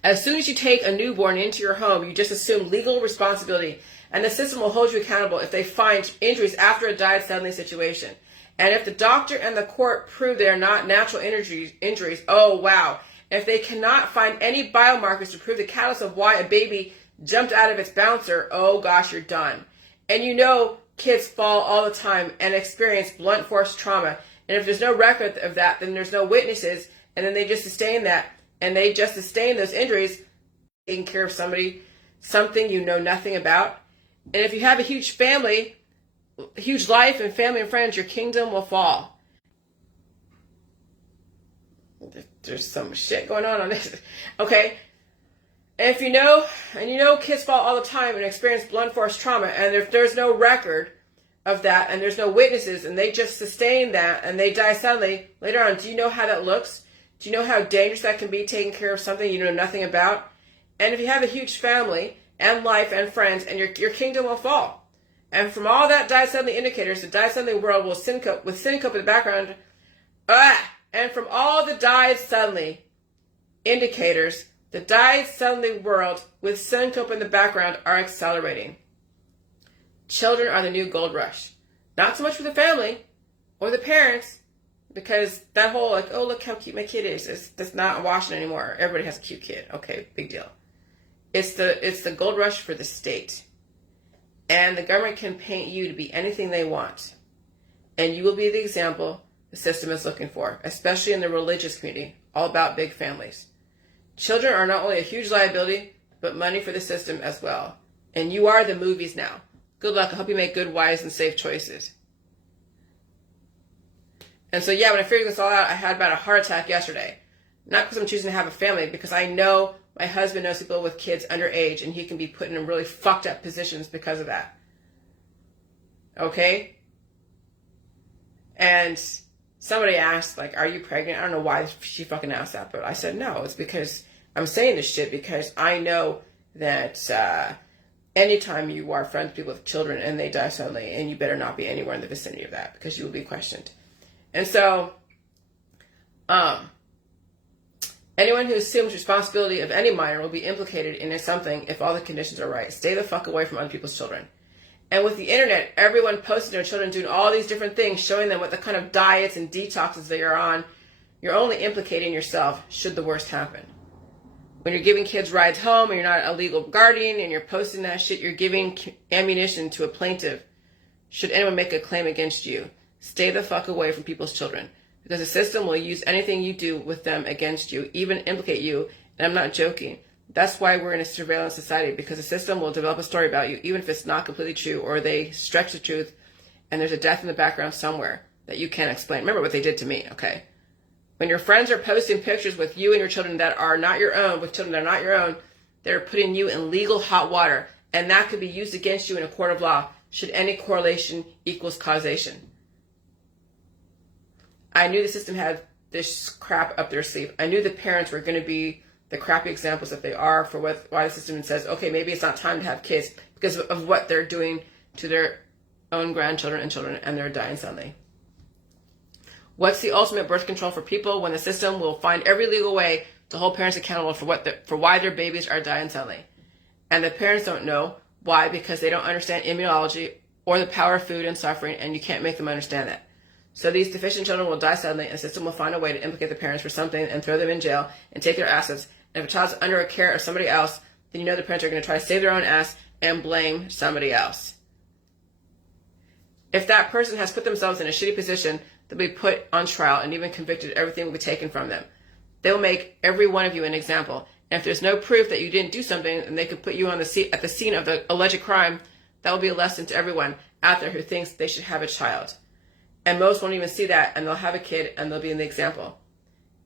As soon as you take a newborn into your home, you just assume legal responsibility, and the system will hold you accountable if they find injuries after a died suddenly situation. And if the doctor and the court prove they are not natural injuries, oh wow. If they cannot find any biomarkers to prove the catalyst of why a baby jumped out of its bouncer, oh gosh, you're done. And you know kids fall all the time and experience blunt force trauma. And if there's no record of that, then there's no witnesses, and then they just sustain that. And they just sustain those injuries, taking care of something you know nothing about. And if you have a huge family, huge life and family and friends, your kingdom will fall. There's some shit going on this. Okay. And if you know kids fall all the time and experience blunt force trauma, and if there's no record of that and there's no witnesses and they just sustain that and they die suddenly later on, do you know how that looks? Do you know how dangerous that can be, taking care of something you know nothing about? And if you have a huge family and life and friends, and your kingdom will fall. And from all that died suddenly indicators, the died suddenly world will syncope in the background. And from all the died suddenly indicators, the died suddenly world with syncope in the background are accelerating. Children are the new gold rush. Not so much for the family or the parents, because that whole like, oh, look how cute my kid is. That's not washing anymore. Everybody has a cute kid. Okay, big deal. It's the gold rush for the state. And the government can paint you to be anything they want. And you will be the example the system is looking for, especially in the religious community, all about big families. Children are not only a huge liability, but money for the system as well. And you are the movies now. Good luck. I hope you make good, wise, and safe choices. And so, when I figured this all out, I had about a heart attack yesterday. Not because I'm choosing to have a family, because I know my husband knows people with kids underage, and he can be put in really fucked up positions because of that. Okay? And somebody asked, like, are you pregnant? I don't know why she fucking asked that, but I said no. It's because I'm saying this shit because I know that anytime you are friends with people with children and they die suddenly, and you better not be anywhere in the vicinity of that because you will be questioned. And so, anyone who assumes responsibility of any minor will be implicated in something if all the conditions are right. Stay the fuck away from other people's children. And with the internet, everyone posting their children doing all these different things, showing them what the kind of diets and detoxes they are on, you're only implicating yourself should the worst happen. When you're giving kids rides home and you're not a legal guardian and you're posting that shit, you're giving ammunition to a plaintiff should anyone make a claim against you. Stay the fuck away from people's children, because the system will use anything you do with them against you, even implicate you, and I'm not joking. That's why we're in a surveillance society, because the system will develop a story about you, even if it's not completely true, or they stretch the truth, and there's a death in the background somewhere that you can't explain. Remember what they did to me, okay? When your friends are posting pictures with you and your children that are not your own, with children that are not your own, they're putting you in legal hot water, and that could be used against you in a court of law, should any correlation equals causation. I knew the system had this crap up their sleeve. I knew the parents were going to be the crappy examples that they are for why the system says, okay, maybe it's not time to have kids because of what they're doing to their own grandchildren and children, and they're dying suddenly. What's the ultimate birth control for people when the system will find every legal way to hold parents accountable for why their babies are dying suddenly? And the parents don't know why, because they don't understand immunology or the power of food and suffering, and you can't make them understand that. So these deficient children will die suddenly, and the system will find a way to implicate the parents for something and throw them in jail and take their assets. And if a child's under a care of somebody else, then you know the parents are going to try to save their own ass and blame somebody else. If that person has put themselves in a shitty position, they'll be put on trial and even convicted. Everything will be taken from them. They will make every one of you an example. And if there's no proof that you didn't do something, and they could put you on at the scene of the alleged crime, that will be a lesson to everyone out there who thinks they should have a child. And most won't even see that, and they'll have a kid, and they'll be an example.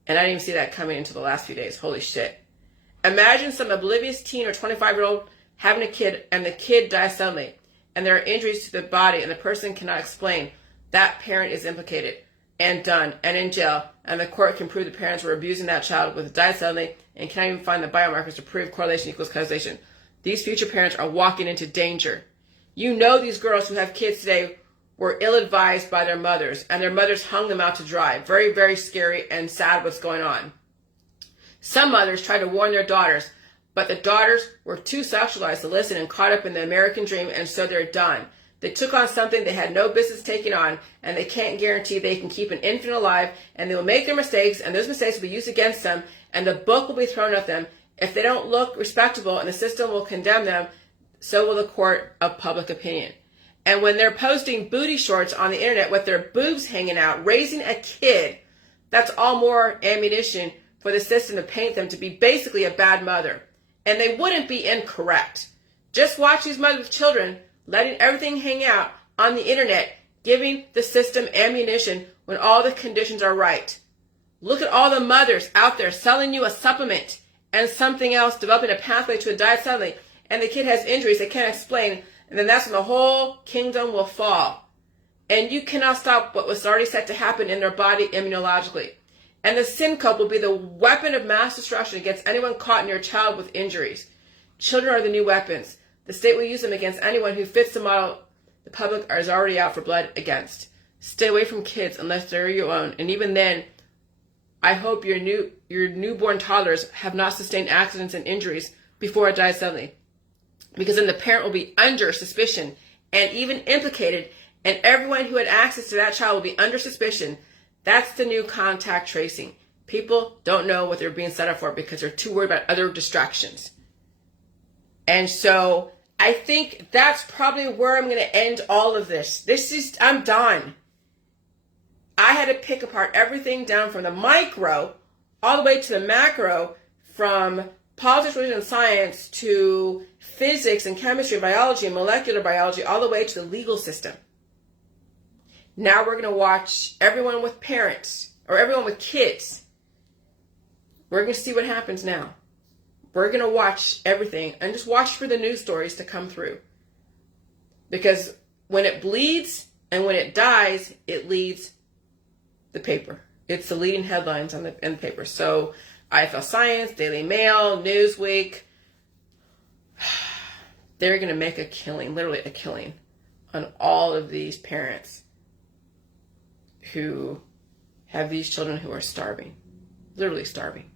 And I didn't even see that coming into the last few days. Holy shit. Imagine some oblivious teen or 25-year-old having a kid, and the kid dies suddenly, and there are injuries to the body, and the person cannot explain. That parent is implicated and done and in jail, and the court can prove the parents were abusing that child with died suddenly and cannot even find the biomarkers to prove correlation equals causation. These future parents are walking into danger. You know these girls who have kids today were ill-advised by their mothers, and their mothers hung them out to dry. Very, very scary and sad what's going on. Some mothers tried to warn their daughters, but the daughters were too sexualized to listen and caught up in the American dream, and so they're done. They took on something they had no business taking on, and they can't guarantee they can keep an infant alive, and they will make their mistakes, and those mistakes will be used against them, and the book will be thrown at them. If they don't look respectable and the system will condemn them, so will the court of public opinion. And when they're posting booty shorts on the internet with their boobs hanging out, raising a kid, that's all more ammunition for the system to paint them to be basically a bad mother. And they wouldn't be incorrect. Just watch these mothers with children letting everything hang out on the internet, giving the system ammunition when all the conditions are right. Look at all the mothers out there selling you a supplement and something else, developing a pathway to a diet suddenly, and the kid has injuries they can't explain, and then that's when the whole kingdom will fall. And you cannot stop what was already set to happen in their body immunologically. And the syncope will be the weapon of mass destruction against anyone caught near a child with injuries. Children are the new weapons. The state will use them against anyone who fits the model the public is already out for blood against. Stay away from kids unless they're your own. And even then, I hope your newborn toddlers have not sustained accidents and injuries before it dies suddenly. Because then the parent will be under suspicion and even implicated, and everyone who had access to that child will be under suspicion. That's the new contact tracing. People don't know what they're being set up for because they're too worried about other distractions. And so I think that's probably where I'm going to end all of this. I'm done. I had to pick apart everything down from the micro all the way to the macro, from politics, religion, and science to physics and chemistry, biology, and molecular biology, all the way to the legal system. Now we're going to watch everyone with parents, or everyone with kids. We're going to see what happens now. We're going to watch everything and just watch for the news stories to come through. Because when it bleeds and when it dies, it leads the paper. It's the leading headlines in the paper. So IFL Science, Daily Mail, Newsweek, they're going to make a killing, literally a killing, on all of these parents who have these children who are starving, literally starving.